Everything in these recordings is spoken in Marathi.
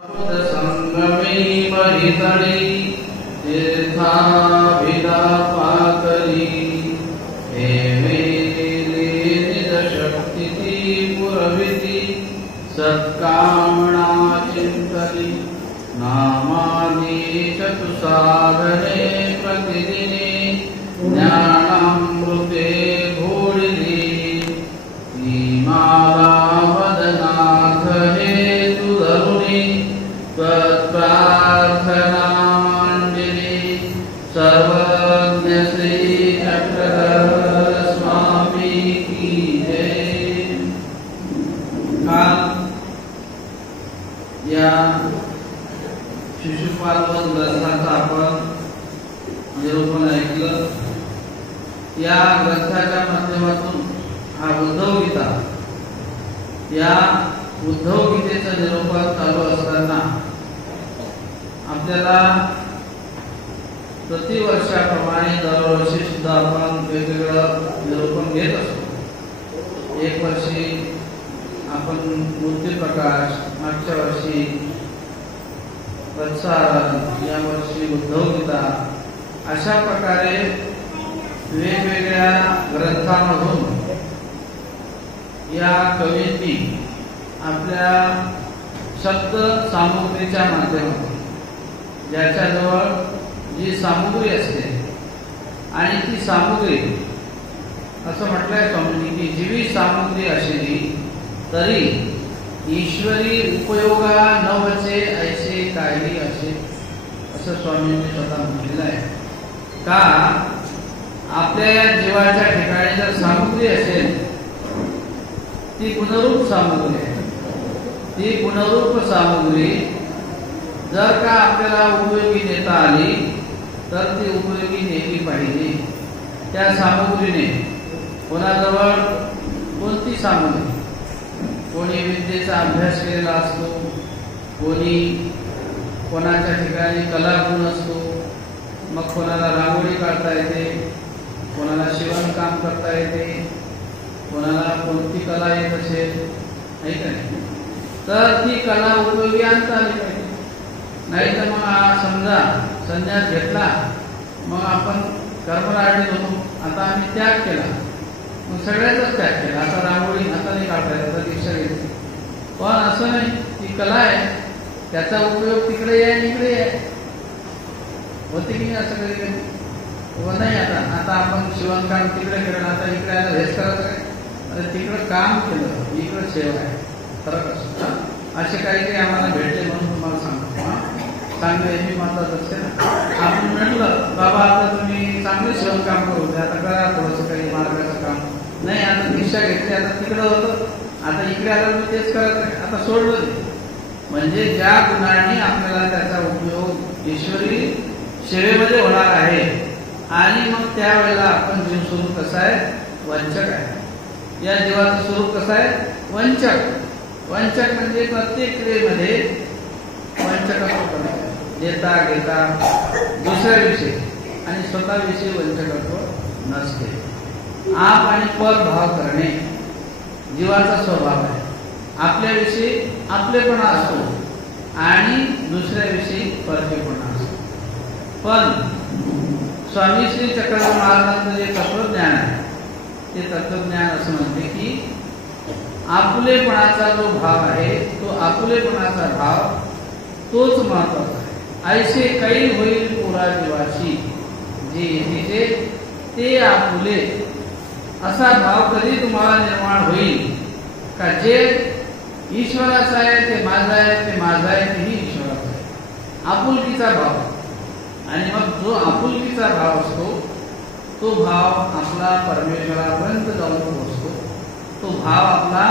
संगमे महितळी तीर्थाभिदा पाकली हे मेले निजशक्ती पुरविती सत्कामना चिंतली नामानी चतुसाधने प्रतिदिने ज्ञानामृते घोळिली माला वदनाथ हे तुधरुणी प्रार्थनांजली सर्वज्ञ श्री चक्रधर स्वामी की जय। काल या शिशुपाल ग्रंथाचा आपण निरूपण ऐकलं। या ग्रंथाच्या माध्यमातून हा उद्धव गीता, या उद्धव गीतेचं निरूपण चालू असताना आपल्याला प्रतिवर्षाप्रमाणे दरवर्षी सुद्धा आपण वेगवेगळं निरूपण घेत असतो। एक वर्षी आपण मूर्ती प्रकाश, मागच्या वर्षी वत्सारण, या वर्षी उद्धव गीता, अशा प्रकारे वेगवेगळ्या ग्रंथांमधून या कवींनी आपल्या शब्द सामुग्रीच्या माध्यमातून ज्याच्याजवळ जी सामुग्री असते आणि ती सामुग्री असं म्हटलंय स्वामींनी की जीवी सामुग्री असली तरी ईश्वरी उपयोगा न वचे ऐसे काही असे, असं स्वामींनी स्वतः म्हटलेलं आहे। का आपल्या जीवाच्या ठिकाणी जर सामुग्री असेल ती गुणरूप सामुग्री आहे। ती गुणरूप सामुग्री जर का आपल्याला उपयोगी नेता आली तर ती उपयोगी नेली पाहिजे। त्या सामुग्रीने कोणाजवळ कोणती सामुग्री, कोणी विद्येचा अभ्यास केलेला असतो, कोणी कोणाच्या ठिकाणी कलागुण असतो, मग कोणाला रांगोळी काढता येते, कोणाला शिवणकाम करता येते, कोणाला कोणती कला येत असेल, नाही का, तर ती कला उपयोगी आणता आली पाहिजे। नाही तर मग समजा संन्यास घेतला, मग आपण कर्मराडीत होतो, आता आम्ही त्याग केला, मग सगळ्याचाच त्याग केला, आता रांगोळी आता नाही काढता येत, आता दीक्षा घेतली। पण असं नाही, ती कला आहे, त्याचा उपयोग तिकडे आहे इकडे आहे, होते की नाही असं कधी कधी नाही। आता आपण शिवणकाम तिकडे केलं, आता इकडे आलं हेच करायचं काय, तिकडं काम केलं, इकडं सेवा आहे, फरक असतो। असे काही आम्हाला भेटले म्हणून तुम्हाला सांगतो, चांगलं हे महत्वाचं असते ना। आपण म्हटलं बाबा आता तुम्ही चांगले शिवणकाम करू द्या, आता करा थोडंसं काही मार्गाचं काम, नाही आता दीक्षा घेतली, आता तिकडं होतं, आता इकडे आलं मी तेच करायचं, आता सोडलं ते। म्हणजे ज्या गुणांनी आपल्याला त्याचा उपयोग ईश्वरी सेवेमध्ये होणार आहे, आणि मग त्यावेळेला आपण जीव स्वरूप कसं आहे, वंचक आहे। या जीवाचं स्वरूप कसं आहे, वंचक। वंचक म्हणजे प्रत्येक क्रियेमध्ये वंचकत्व करायचं, देता घेता दुसऱ्याविषयी आणि स्वतःविषयी वंचकत्व नसते। आप आणि पर भाव करणे जीवाचा स्वभाव आहे। आपल्याविषयी आपलेपणा असतो आणि दुसऱ्याविषयी परकेपणा असतो। पण स्वामी श्री चक्रधर महाराजांचं जे तत्वज्ञान आहे ते तत्वज्ञान असं म्हणते की आपुलेपणाचा जो भाव आहे, तो आपुलेपणाचा भाव तोच महत्वाचा आहे। ऐसे काही होईल पुरा जीवाशी जे येते ते आपुले, असा भाव कधी तुम्हाला निर्माण होईल का जे ईश्वराचं आहे ते माझं आहे, ते माझं आहे तेही ईश्वराचं आहे, आपुलकीचा भाव। आणि मग जो आपुलकीचा भाव असतो तो भाव आपला परमेश्वरापर्यंत जाऊन पोहोचतो, तो भाव आपला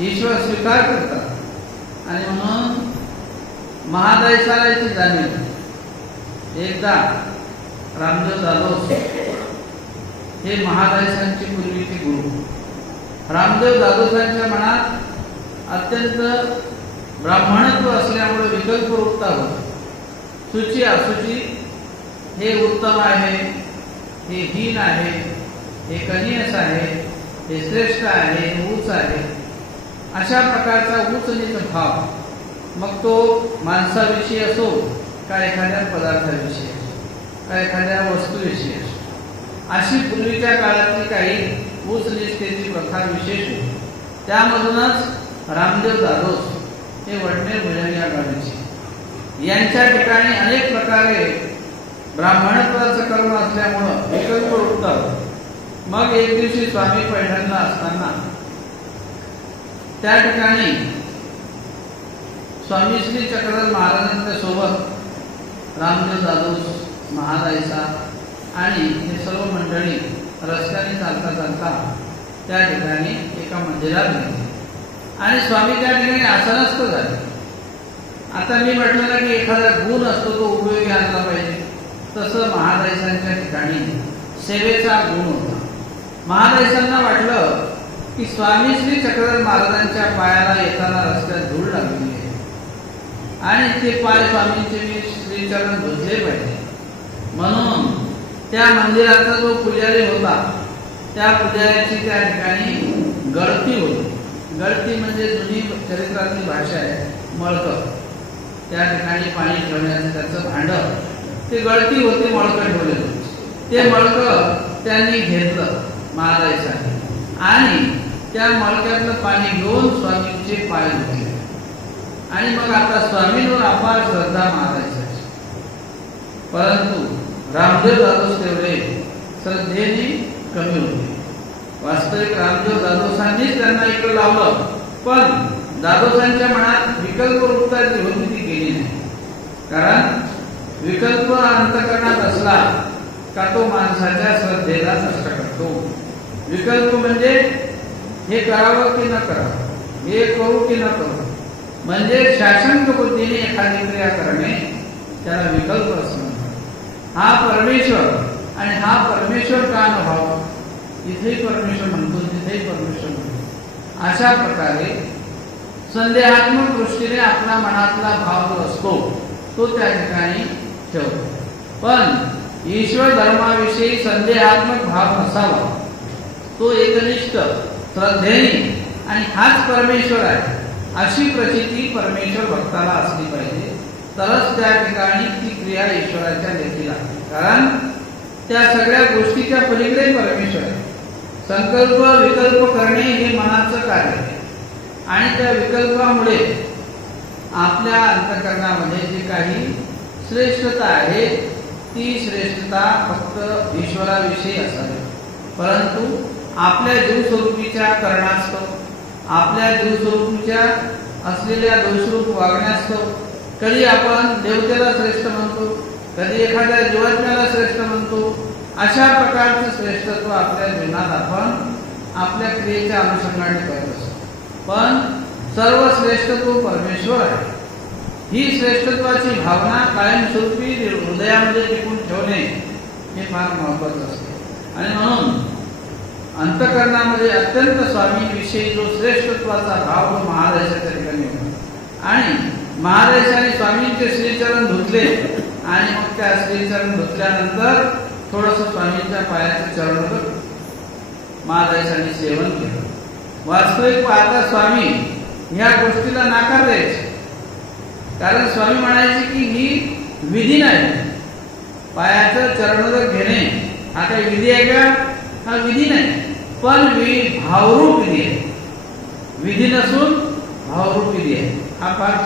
ईश्वर स्वीकार करतात। आणि म्हणून महादैसाची जाणीव एकदा रामदेव जाधव हे महादैसांचे पूर्वीचे गुरु, रामदेव जाधवच्या मनात अत्यंत ब्राह्मणत्व असल्यामुळे विकल्प वृत्ता होत, शुची असुची, हे उत्तम आहे, हे हीन आहे, हे कनियस आहे, हे श्रेष्ठ आहे, उच्च आहे, अशा प्रकारचा उच्च नीच भाव मग तो माणसाविषयी असो का एखाद्या पदार्थाविषयी असो का एखाद्या वस्तूविषयी असो, अशी पूर्वीच्या काळातली काही ऊचनिष्ठेची प्रथा विशेष होती. त्यामधूनच रामदेव दादोस हे वडनेर भुजंग या गावचे, यांच्या ठिकाणी अनेक प्रकारे ब्राह्मणत्वाचं कर्म असल्यामुळं विकल्प उठतात. मग एक दिवशी स्वामी पैठणला असताना त्या ठिकाणी स्वामी श्री चक्रधर महाराजांच्या सोबत रामदेव दादोस, महादायसा आणि हे सर्व मंडळी रस्त्याने चालता चालता त्या ठिकाणी एका मंदिरात गेले आणि स्वामी त्या ठिकाणी आसनस्थ झाले. आता मी म्हटलं ना की एखादा गुण असतो तो उपयोगी आणला पाहिजे, तसं महादायसांच्या ठिकाणी सेवेचा गुण होता. महादायसांना वाटलं की स्वामी श्री चक्रधर महाराजांच्या पायाला येताना रस्त्यात धूळ लागली आहे आणि ते पाय स्वामींचे मी श्रीचरण धुतले पाहिजे, म्हणून त्या मंदिराचा जो पुजारी होता त्या पुजाऱ्याची त्या ठिकाणी गळती होती. गळती म्हणजे जुनी चरित्रातली भाषा आहे, मळकं. त्या ठिकाणी पाणी ठेवण्याचं त्याचं भांडं, ते गळती होते, मळकं ठेवलेलं. ते मळकं त्यांनी घेतलं महाराजांनी आणि त्या मळक्यातलं पाणी घेऊन स्वामींचे पाय धुतले. आणि मग आता स्वामींवर अपार श्रद्धा महाराजांची. परंतु रामदेव दादोस तेवढे श्रद्धेने कमी होते. वास्तविक रामदेव दादोसांनीच त्यांना इकडे लावलं, पण दादोसांच्या मनात विकल्प वृत्ता जी होती ती गेली नाही. कारण विकल्प अंतःकरणात असला का तो माणसाच्या श्रद्धेला नष्ट करतो. विकल्प म्हणजे हे करावं की न करावं, हे करू की न करू, म्हणजे शासंक बुद्धीने एखादी क्रिया करणे त्याला विकल्प असं म्हणतात. हा परमेश्वर आणि हा परमेश्वर का न व्हावा, इथेही परमेश्वर म्हणतो तिथेही परमेश्वर म्हणतो. अशा प्रकारे संदेहात्मक दृष्टीने आपला मनातला भाव जो असतो तो त्या ठिकाणी ठेवतो. पण ईश्वर धर्माविषयी संदेहात्मक भाव नसावा, तो एकनिष्ठ श्रद्धेने आणि हाच परमेश्वर आहे अशी प्रचिती परमेश्वर भक्ताला असली पाहिजे, तरच त्या ठिकाणी ती क्रिया ईश्वराच्या लेखी लागते. कारण त्या सगळ्या गोष्टीच्या पलीकडे परमेश्वर आहे. संकल्प विकल्प करणे हे मनाचं कार्य आहे आणि त्या विकल्पामुळे आपल्या अंतःकरणामध्ये जी काही श्रेष्ठता आहे ती श्रेष्ठता फक्त ईश्वराविषयी असावी. परंतु आपल्या जीवस्वरूपीच्या करणास्तव, आपल्या जीवस्वरूपीच्या असलेल्या दोषरूप वागण्यास्तव कधी आपण देवतेला श्रेष्ठ म्हणतो, कधी एखाद्या जीवात्म्याला श्रेष्ठ म्हणतो. अशा प्रकारचं श्रेष्ठत्व आपल्या जीवनात आपण आपल्या क्रियेच्या अनुषंगाने करत असतो. पण सर्व श्रेष्ठत्व परमेश्वर आहे. ही श्रेष्ठत्वाची भावना कायमस्वरूपी हृदयामध्ये टिकून ठेवणे हे फार महत्वाचं असते. आणि म्हणून अंतःकरणामध्ये अत्यंत स्वामीविषयी जो श्रेष्ठत्वाचा भाव तो महाराजाच्या ठिकाणी होता आणि महाराजांनी स्वामींचे श्रीचरण धुतले आणि मग त्या श्रीचरण धुतल्यानंतर थोडस स्वामींच्या पायाचे चरण महाराजांनी सेवन केलं. वास्तविक पाहता स्वामी ह्या गोष्टीला नाकार द्यायचे, कारण स्वामी म्हणायचे की ही विधी नाही. पायाचं चरणोदक घेणे हा काही विधी आहे का? हा विधी नाही, पण भावरूप विधी आहे. विधी नसून भावरूप विधी आहे. हा फार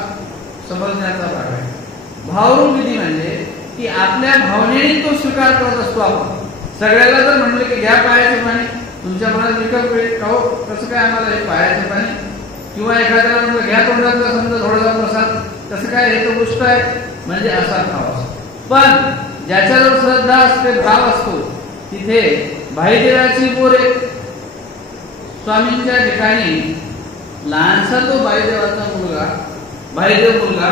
समजण्याचा भाग आहे. भावरूप विधी म्हणजे की आपल्या भावनेने तो स्वीकार करत असतो. आपण सगळ्याला जर म्हणलं की घ्या पायाचे पाणी, तुमच्या मनात विकल्प हो कसं काय आम्हाला हे पायाचे पाणी, किंवा एखाद्याला म्हणलं घ्या तोंडातला समजा थोडासा प्रसाद, कसं काय हे तर गोष्ट आहे, म्हणजे असा भाव असतो. पण ज्याच्याजवळ श्रद्धा असते, भाव असतो, तिथे भाईदेवाची बोरे स्वामींच्या ठिकाणी लहानसा तो भाईदेवाचा मुलगा, भाईदेव मुलगा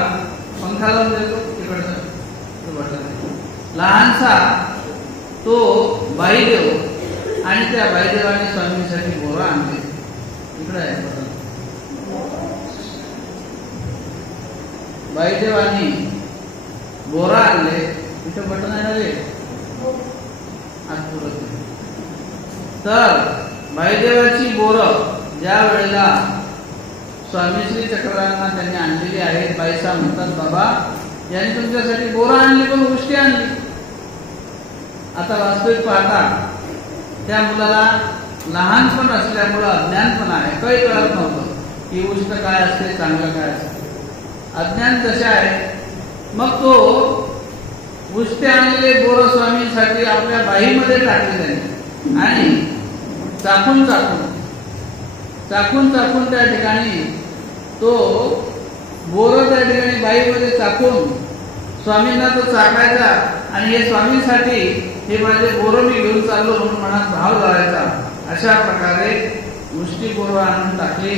पंखाला देतो तिकडचा लहानसा तो भाईदेव आणि त्या भाईदेवाने स्वामींसाठी बोरा आणले. इकडे आहे भाईदेवानी बोरा आणले, इथे बटन आहे ना रे तर भाईदेवाची बोर ज्या वेळेला स्वामी श्री चक्रधरांना त्यांनी आणलेली आहेत. बाईसाहेब म्हणतात, बाबा यांनी तुमच्यासाठी बोरं आणली पण उष्टी आणली. आता वास्तविक पाहता त्या मुलाला लहानपण असल्यामुळं अज्ञानपण आहे, काही कळत नव्हतं की उष्ट काय असते, चांगलं काय असते, अज्ञान तसे आहे. मग तो उष्टे आणलेले बोरं स्वामींसाठी आपल्या बाईमध्ये टाकले त्यांनी आणि चाकून त्या ठिकाणी तो बोरं त्या ठिकाणी बाईमध्ये चाकून स्वामींना तो चाकायचा आणि हे स्वामींसाठी हे माझे बोरं मी घेऊन चाललो म्हणून मनात भाव लावायचा. अशा प्रकारे उष्टी बोरं आणून टाकली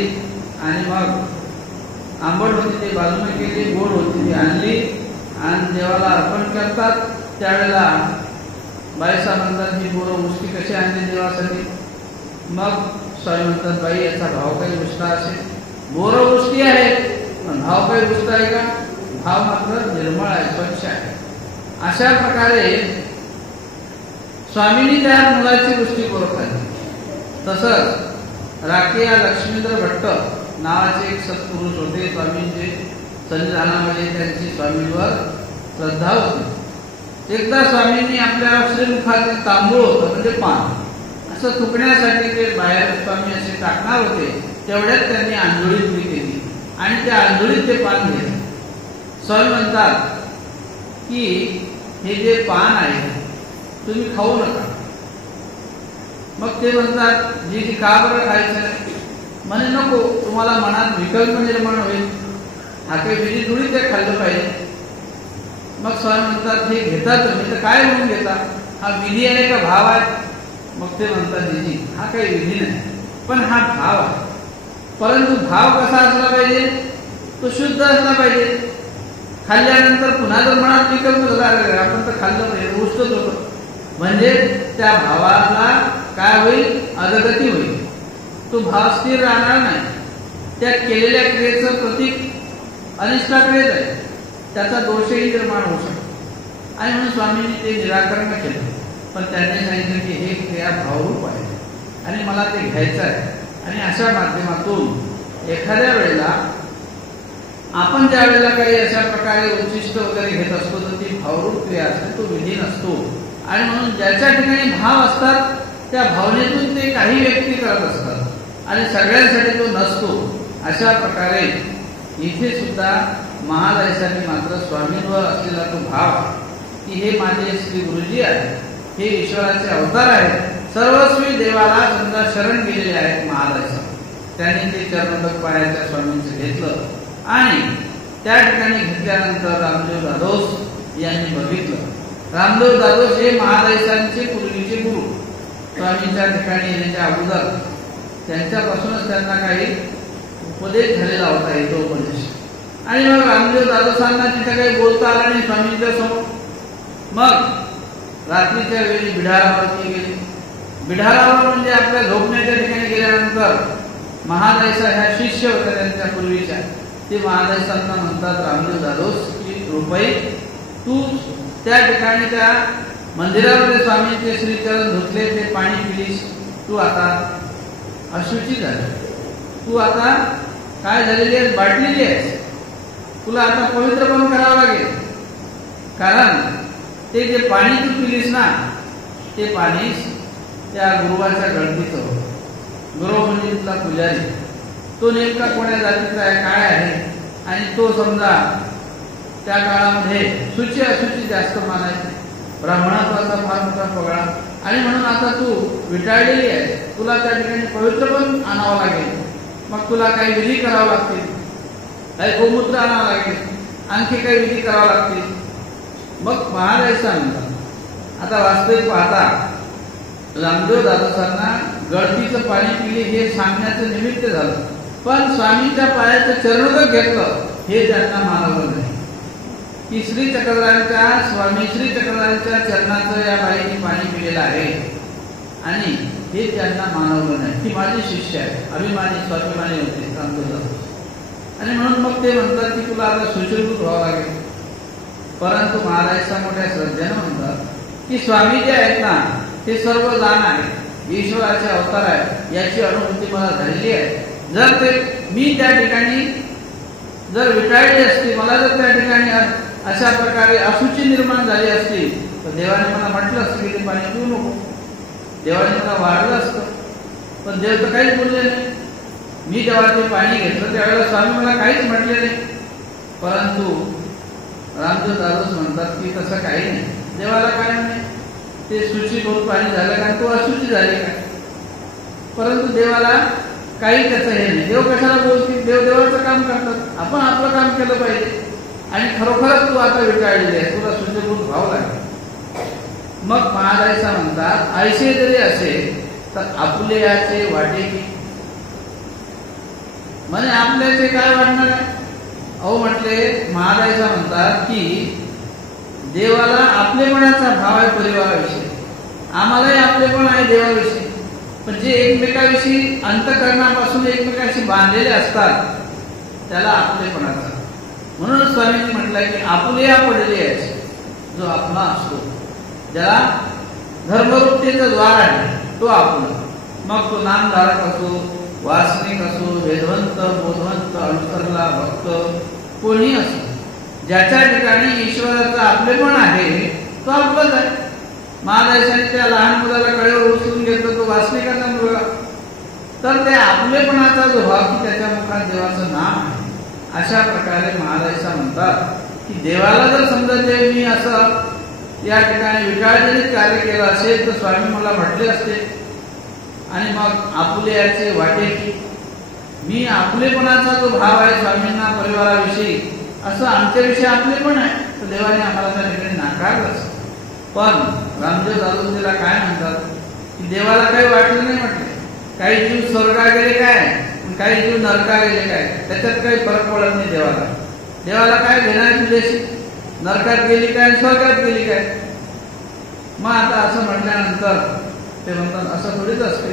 आणि मग आंबट होती ते बाजूने केली, गोड होती ती आणली आणि देवाला अर्पण करतात. त्यावेळेला बाईसाहेब म्हणतात, ही बोरं उष्टी कशी आणली देवासाठी? मग स्वामी म्हणतात, बाई याचा भाव काही उष्टा असेल, बोरं उष्टी आहे पण भाव काही उष्ट आहे का? भाव मात्र निर्मळ आहे, स्वच्छ आहे. अशा प्रकारे स्वामींनी त्या मुलाची गोष्टी बोरं खाल्ली. तसंच राकेया लक्ष्मींद्र भट्ट नावाचे एक सत्पुरुष होते. स्वामींचे संविधानामध्ये त्यांची स्वामींवर श्रद्धा होती. एकदा स्वामींनी आपल्या श्रीमुखातील तांबूळ होतं म्हणजे पान असं थुकण्यासाठी ते बाहेर स्वामी असे टाकणार होते. तेवढ्यात त्यांनी आंधळी उडी केली आणि त्या आंधळीत ते पान घेतले. स्वामी म्हणतात की हे जे पान आहे तुम्ही खाऊ नका. मग ते म्हणतात, जी का बरं खायचं नाही? म्हणे नको, तुम्हाला मनात विकल्प निर्माण होईल, हा काही विधी थोडी ते खाल्लं पाहिजे. मग स्वामी म्हणतात, हे घेता तुम्ही तर काय म्हणून घेता? हा विधी आहे का भाव आहे? मग ते म्हणतात, जी हा काही विधी नाही पण हा भाव आहे. परंतु भाव कसा असला पाहिजे? तो शुद्ध असला पाहिजे. खाल्ल्यानंतर पुन्हा जर मनात विकल्प झाला, आपण तर खाल्लं पाहिजे, उष्टच होतं, म्हणजे त्या भावाला काय होईल? अधगती होईल. तो भाव स्थिर राहणार नाही. त्या केलेल्या क्रियेचं प्रतीक अनिष्टाकडे जाईल, त्याचा दोषही निर्माण होऊ शकतो. आणि म्हणून स्वामींनी ते निराकरण केलं. पण त्यांनी सांगितलं की हे क्रिया भावरूप आहे आणि मला ते घ्यायचं आहे. आणि अशा माध्यमातून एखाद्या वेळेला आपण ज्या वेळेला काही अशा प्रकारे उच्चिष्ट वगैरे घेत असतो तर ती भावरूप क्रिया असते, तो विधी नसतो. आणि म्हणून ज्याच्या ठिकाणी भाव असतात त्या भावनेतून ते काही व्यक्ती करत असतात आणि सगळ्यांसाठी तो नसतो. अशा प्रकारे इथे सुद्धा महादायसांनी मात्र स्वामींवर असलेला तो भाव की हे माझे श्री गुरुजी आहेत, हे ईश्वराचे अवतार आहेत, सर्वस्वी देवाला समजा शरण गेलेले आहेत महादायसा. त्यांनी ते चरणोदक पायाच्या स्वामींचं घेतलं आणि त्या ठिकाणी घेतल्यानंतर रामदेव दादोस यांनी बघितलं. रामदेव दादोस हे महादायसांचे पूर्वीचे गुरु. स्वामींच्या ठिकाणी येण्याच्या अगोदर त्यांच्यापासूनच त्यांना काही उपदेश झालेला होता, येतो उपदेश. आणि मग रामदेव दादोसांना तिथे काही बोलता आलं नाही स्वामींच्या समोर. मग रात्रीच्या वेळी बिढारावरती गेले. बिढारावर म्हणजे आपल्या झोपण्याच्या ठिकाणी गेल्यानंतर महादायसा ह्या शिष्य होत्या त्यांच्या पूर्वीच्या, ते महादायसांना म्हणतात, रामदेव दादोस की रुपये तू त्या ठिकाणी त्या मंदिरामध्ये स्वामींचे श्रीचरण धुतले, ते पाणी पिलीस, तू आता अशुची झाली, तू आता काय झालेली आहेस? बाटलेली आहेस. तुला आता पवित्र पण करावं लागेल. कारण ते जे पाणी तू पिलीस ना, ते पाणी त्या गुरुवाच्या गळतीचं होतं. गुरु म्हणजे तुला पुजारी, तो नेमका कोण्या जातीचा आहे, काय आहे, आणि तो समजा त्या काळामध्ये शुची अशुची जास्त मानायची. ब्राह्मणाचा फार मोठा पगडा. आणि म्हणून आता तू विटाळलेली आहे, तुला त्या ठिकाणी पवित्र पण आणावं लागेल. मग तुला काही विधी करावं लागतील, काही गोमूत्र आणावं लागेल, आणखी काही विधी करावं लागतील. मग महारायसा म्हणतात. आता वास्तविक पाहता रामदेव दादोसांना गळतीचं पाणी पिले हे सांगण्याचं निमित्त झालं, पण स्वामींच्या पायाचं चरणोदक घेतलं हे त्यांना मानवलं नाही. की श्री चक्रधरांच्या स्वामी श्री चक्रधरांच्या चरणाचं या बाईने पाणी पिलेलं आहे आणि हे त्यांना मानवलं नाही. ती माझी शिष्य आहे, अभिमानी स्वाभिमानी होते रामदेव दादोस. आणि म्हणून मग ते म्हणतात की तुला आता सुश्रुत व्हावं लागेल. परंतु महाराजचा मोठ्या श्रद्धेनं म्हणतात की स्वामी जे आहेत ना ते सर्व जाण आहे, ईश्वराचे अवतार आहे, याची अनुभूती मला झालेली आहे. जर ते मी त्या ठिकाणी जर विटाळली असती, मला जर त्या ठिकाणी अशा प्रकारे अशुची निर्माण झाली असती, तर देवाने मला म्हटलं असतं की ते पाणी पिऊ नको, देवाने मला वाढलं असतं. पण देव तर काहीच बोलले नाही. मी जेव्हा ते पाणी घेतलं त्यावेळेला स्वामी मला काहीच म्हटले नाही. परंतु रामदेव दारोस म्हणतात की तसं काही नाही, देवाला काय नाही, ते सूचित होत पाणी झालं कारण तो अशुची झाले काय. परंतु देवाला काही त्याचं हे नाही. देव कशाला बोलतील, देव देवाचं काम करतात, आपण आपलं काम केलं पाहिजे. आणि खरोखरच तू आता विटाळलेली आहे, तुला शुद्धीभूत भाव लागेल. मग महाराजा म्हणतात ऐसे जरी असेल तर आपले याचे वाटे की, म्हणजे आपल्याचे काय वाटणार आहे. अहो म्हटले महाराजा म्हणतात की देवाला आपलेपणाचा भाव आहे परिवाराविषयी, आम्हालाही आपलेपण आहे देवाविषयी. पण जे एकमेकाविषयी अंतःकरणापासून एकमेकाशी बांधलेले असतात त्याला आपलेपणाचा. म्हणून स्वामींनी म्हटलंय की आपुले पडले आहे, जो आपला असतो, ज्याला धर्मवृत्तीचं द्वार आहे तो आपला. मग तो नामधारक असो, वासनिक असो, वेदवंत, बोधवंत, अनुसरला भक्त कोणी असो, ज्याच्या ठिकाणी ईश्वराचं आपलेपण आहे तो आपलाच आहे. महाराजांनी त्या लहान मुलाला कळेवर उचलून घेतलं, तो वासनिकाचा मुलगा. तर त्या आपलेपणाचा जो भाव की त्याच्या मुखात देवाचं नाम आहे, अशा प्रकारे महाराज म्हणतात की देवाला जर समजा मी असं या ठिकाणी विटाळजनित कार्य केलं असेल तर स्वामी मला म्हटले असते. आणि मग आपुले याचे वाटे की, मी आपलेपणाचा जो भाव आहे स्वामींना परिवाराविषयी, असं आमच्याविषयी आपलेपण आहे, तर देवाने आम्हाला त्या ठिकाणी नाकारलंच. पण रामदेव दादोजीला काय म्हणतात की देवाला काही वाटलं नाही. म्हटले काही जीव स्वर्गा गेले काय, काही जीव नरका गेले काय, त्याच्यात काही फरक पडत नाही देवाला. देवाला काय घेणार तुझ्याशी, नरकात गेली काय स्वर्गात गेली काय. मग आता असं म्हटल्यानंतर ते म्हणतात असं थोडीच असते.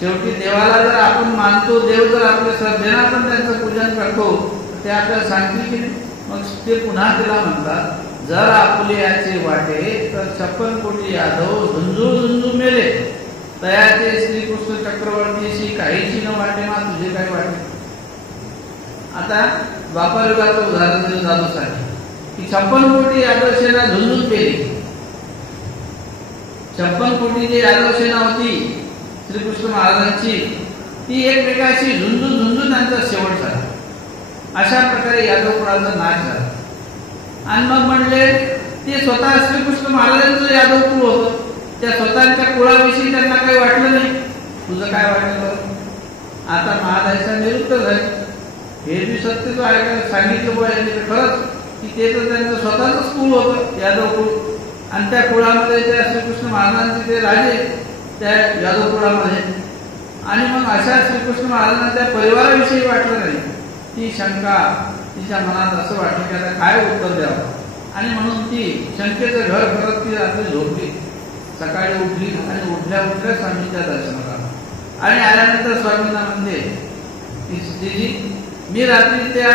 शेवटी देवाला जर आपण मानतो, देव जर आपल्या श्रद्धेनं आपण त्यांचं पूजन करतो, ते आपल्याला सांगतील की नाही. मग ते पुन्हा तिला म्हणतात जर आपले याचे वाटे तर 56 कोटी यादव झुंजू झुंजू मेले, तयाचे श्रीकृष्ण चक्रवर्तीशी काहीची न वाटे मा तुझे काय वाटे. आता द्वापर युगाचं उदाहरण दिलं जादूसाठी की 56 कोटी यादव सेना झुंजून पेली. 56 कोटी जी यादव सेना होती श्रीकृष्ण महाराजांची, ती एकमेकाशी झुंजून झुंजून त्यांचा शेवट झाला. अशा प्रकारे यादव कुळाचा नाश झाला. आणि मग म्हणले ते स्वतः श्रीकृष्ण महाराजांचं यादव कुळ होतं, त्या स्वतःच्या कुळाविषयी त्यांना काही वाटलं नाही. तुझं काय वाटलं. आता महाराजांच्या निरुत्तर झाले. हे बी सत्य जो आहे सांगितलं बोलायचे खरंच की ते तर त्यांचं स्वतःच कुळ होतं यादव कुळ. आणि त्या कुळामध्ये त्या श्रीकृष्ण महाराजांचे ते राजे त्या यादव कुळामध्ये. आणि मग अशा श्रीकृष्ण महाराजांना त्या परिवाराविषयी वाटलं नाही. ती शंका तिच्या मनात असं वाटलं की आता काय उत्तर द्यावं. आणि म्हणून ती शंकेचं घर करत ती रात्री झोपली. सकाळी उठली आणि उठल्या उठल्या स्वामींच्या दर्शनाला. आणि आल्यानंतर स्वामींना म्हणते मी रात्री त्या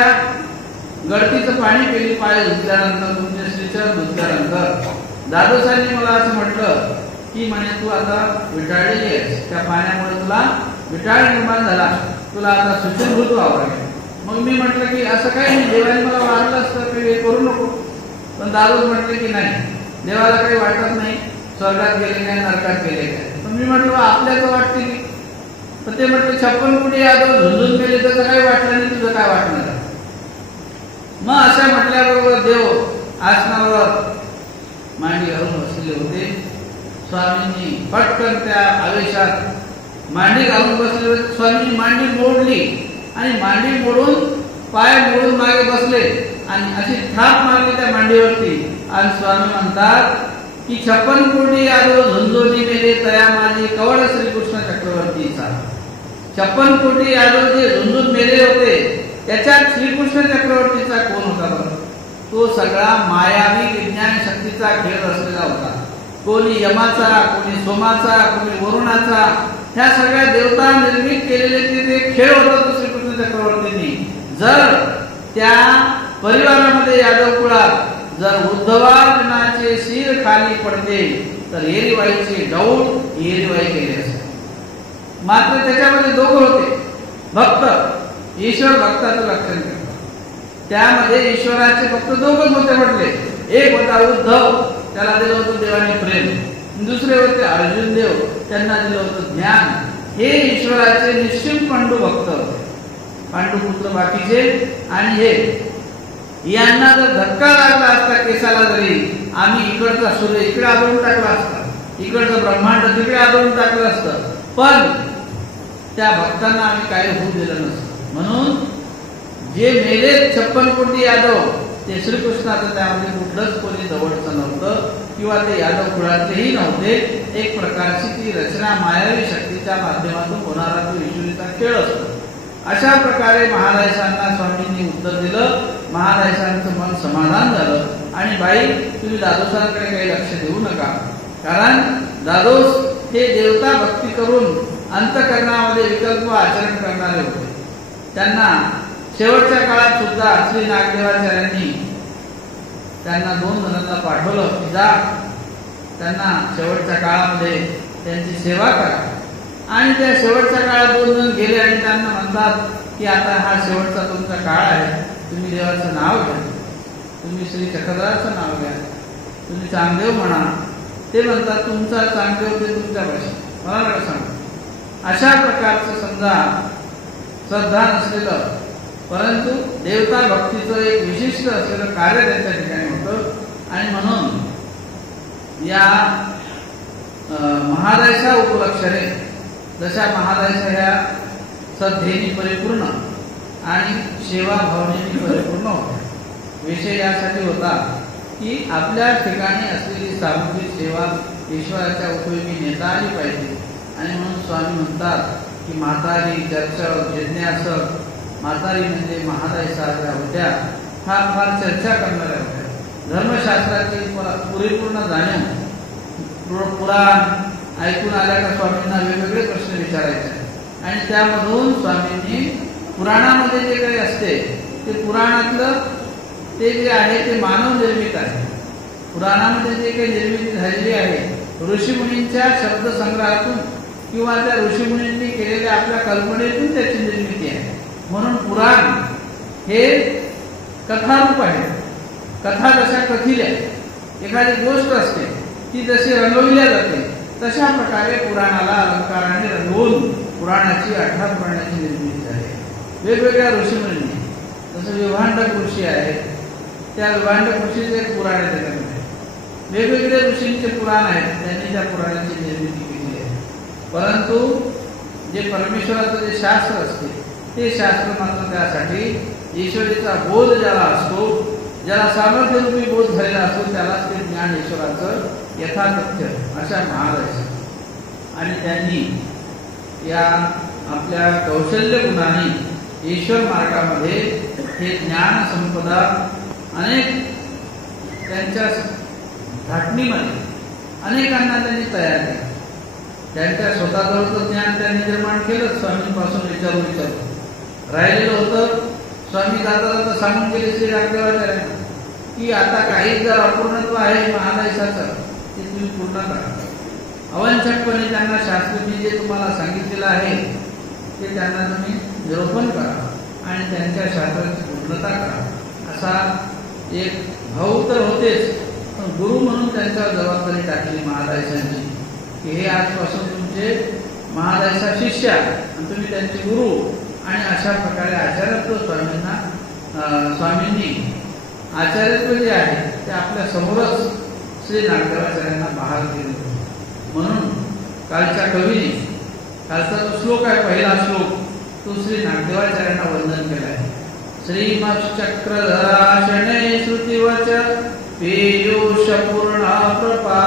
गळतीचं पाणी पिली पाय धुतल्यानंतर, तुमचे श्रीचरण धुतल्यानंतर दादोसांनी मला असं म्हटलं की म्हणे तू आता विटाळलेली आहेस, त्या पाण्यामुळे तुला विटाळ निर्माण झाला, तुला आता शुद्धीभूत व्हावं लागेल. मग मी म्हटलं की असं काही नाही, देवाने मला वाटलं असतं की हे करू नको. पण दादोस म्हटले की नाही, देवाला काही वाटत नाही, स्वर्गात गेले काय नरकात गेले काय. पण मी म्हटलं आपल्याचं वाटते की. पण ते म्हटलं 56 कोटी यादव झुंजून गेले, त्याचं काही वाटलं नाही, तुझं काय वाटणार. मग अशा म्हटल्याबरोबर देव आसनावर मांडी घालून बसलेले होते. स्वामींनी पटकन त्या आवेशात मांडी घालून बसले होते. स्वामींनी मांडी मोडली आणि मांडी मोडून पाय मोडून मागे बसले आणि अशी थाप मारली त्या मांडीवरती. आणि स्वामी म्हणतात की 56 कोटी यादव झुंजोनी मेले, तया माझी कवड श्रीकृष्ण चक्रवर्तीचा. 56 कोटी यादव जे झुंजून मेले होते त्याच्यात श्रीकृष्ण चक्रवर्तीचा कोण होता बरं. तो सगळा मायावी विज्ञान शक्तीचा खेळ असलेला होता. कोणी यमाचा, कोणी सोमाचा, कोणी वरुणाचा, ह्या सगळ्या देवता निर्मित केलेले ते खेळ होता तो श्रीकृष्ण चक्रवर्तींनी. जर त्या परिवारामध्ये यादव कुळात जर उद्धवानाचे शिर खाली पडते तर एरीवाईचे गौड एरीवाई केले असते. मात्र त्याच्यामध्ये दोघं होते भक्त. ईश्वर भक्ताचं लक्षण करतात. त्यामध्ये ईश्वराचे फक्त दोघच होते म्हटले. एक होता उद्धव, त्याला दिलं होतं देवाने प्रेम. दुसरे होते अर्जुन देव, त्यांना दिलं होतं ज्ञान. हे ईश्वराचे निश्चित पांडू भक्त होते, पांडुपुत्र बाकीचे. आणि हे यांना जर धक्का लागला असता केसाला, जरी आम्ही इकडचा सूर्य इकडे आदळून टाकला असता, इकडचं ब्रह्मांड तिकडे आदळून टाकलं असतं, पण त्या भक्तांना आम्ही काही होऊ दिलं नसतं. म्हणून जे मेले 56 कोटी यादव, ते श्रीकृष्णाचं त्यामध्ये कुठलंच कोणी जवळचं नव्हतं किंवा ते यादव कुळातलेही नव्हते. एक प्रकारची ती रचना मायावी शक्तीच्या माध्यमातून होणारा तो ईश्वरीचा खेळ असतो. अशा प्रकारे महाराजांना स्वामींनी उत्तर दिलं. महाराजांचं मन समाधान झालं आणि बाई, तुम्ही दादोसांकडे काही लक्ष देऊ नका, कारण दादोस हे देवता भक्ती करून अंतःकरणामध्ये विकल्प आचरण करणारे होते. त्यांना शेवटच्या काळात सुद्धा श्री नागदेवाचार्यांनी त्यांना 2 जणांना पाठवलं की जा, त्यांना शेवटच्या काळामध्ये त्यांची सेवा करा. आणि त्या शेवटच्या काळात 2 जण गेले आणि त्यांना म्हणतात की आता हा शेवटचा तुमचा काळ आहे, तुम्ही देवाचं नाव घ्या, तुम्ही श्री चक्रधराचं नाव घ्या, तुम्ही चांगदेव म्हणा. ते म्हणतात तुमचा चांगदेव ते तुमच्या भाषेत, मला नका सांगा. अशा प्रकारचं समजा श्रद्धा नसलेलं, परंतु देवता भक्तीचं एक विशिष्ट असलेलं कार्य त्यांच्या ठिकाणी होतं. आणि म्हणून या महादयशा उपलक्षणे, जशा महादयशा ह्या श्रद्धेने परिपूर्ण आणि सेवा भावनेने परिपूर्ण होत्या. विषय यासाठी होता की आपल्या ठिकाणी असलेली सामूहिक सेवा ईश्वराच्या उपयोगी नेता आली पाहिजे. आणि म्हणून स्वामी म्हणतात की म्हातारी, चर्चक, जिज्ञासक, म्हातारी म्हणजे महादयशा ज्या होत्या, फार चर्चा करणाऱ्या होत्या. धर्मशास्त्राची परिपूर्ण जाणीव, पुराण ऐकून आल्या का स्वामींना वेगवेगळे प्रश्न विचारायचे. आणि त्यामधून स्वामींनी पुराणामध्ये जे काही असते ते पुराणातलं ते जे आहे ते मानव निर्मित आहे. पुराणामध्ये जे काही निर्मिती झालेली आहे ऋषीमुनींच्या शब्दसंग्रहातून किंवा त्या ऋषीमुनींनी केलेल्या आपल्या कल्पनेतून त्याची निर्मिती आहे. म्हणून पुराण हे कथारूप आहे. कथा जशा कथिल्या, एखादी गोष्ट असते ती जशी रंगविल्या जाते, तशा प्रकारे पुराणाला अलंकाराने रंगवून पुराणाची 18 पुराणाची निर्मिती आहे. वेगवेगळ्या ऋषीमुनींनी, जसं विभांडक ऋषी आहे, त्या विभांडक ऋषीचे एक पुराण आहे. त्याच्यामध्ये वेगवेगळे ऋषींचे पुराण आहेत, त्यांनी त्या पुराणाची निर्मिती केली आहे. परंतु जे परमेश्वराचं जे शास्त्र असते ते शास्त्र मात्र त्यासाठी ईश्वरीचा बोध ज्याला असतो, ज्याला सामर्थ्यरूपी बोध झालेला असतो, त्यालाच ते ज्ञान ईश्वराचं यथातथ्य अशा महाराज. आणि त्यांनी या आपल्या कौशल्य गुणाने ईश्वर मार्गामध्ये हे ज्ञान संपदा अनेक त्यांच्या धाटणीमध्ये अनेकांना त्यांनी तयार केलं. त्यांच्या स्वतःजवळचं ज्ञान त्यांनी निर्माण केलं. स्वामींपासून विचारून राहिलेलं होतं. स्वामी जाता जाता सांगून गेले श्री नागदेवाचार्यांना की आता काही जर अपूर्णत्व आहे महादयशाचं ते तुम्ही पूर्ण करा. अवंचकपणे त्यांना शास्त्राने जे तुम्हाला सांगितलेलं आहे ते त्यांना तुम्ही निरूपण करा आणि त्यांच्या शास्त्राची पूर्णता करा. असा एक भाऊ तर होतेच, पण गुरु म्हणून त्यांच्यावर जबाबदारी टाकली महादयशांची की हे आजपासून तुमचे महादयशा शिष्य आणि तुम्ही त्यांचे गुरु. आणि अशा प्रकारे आचार्यत्व स्वामींनी आचार्यत्व जे आहे ते आपल्या समोरच श्री नागदेवाचार्यांना बहाल केले. म्हणून कालच्या कवीने कालचा जो श्लोक आहे, पहिला श्लोक, तो श्री नागदेवाचार्यांना वंदन केला आहे. श्रीमच्चक्रधरा शनै श्रुतिवच पीयूष पूर्ण कृपा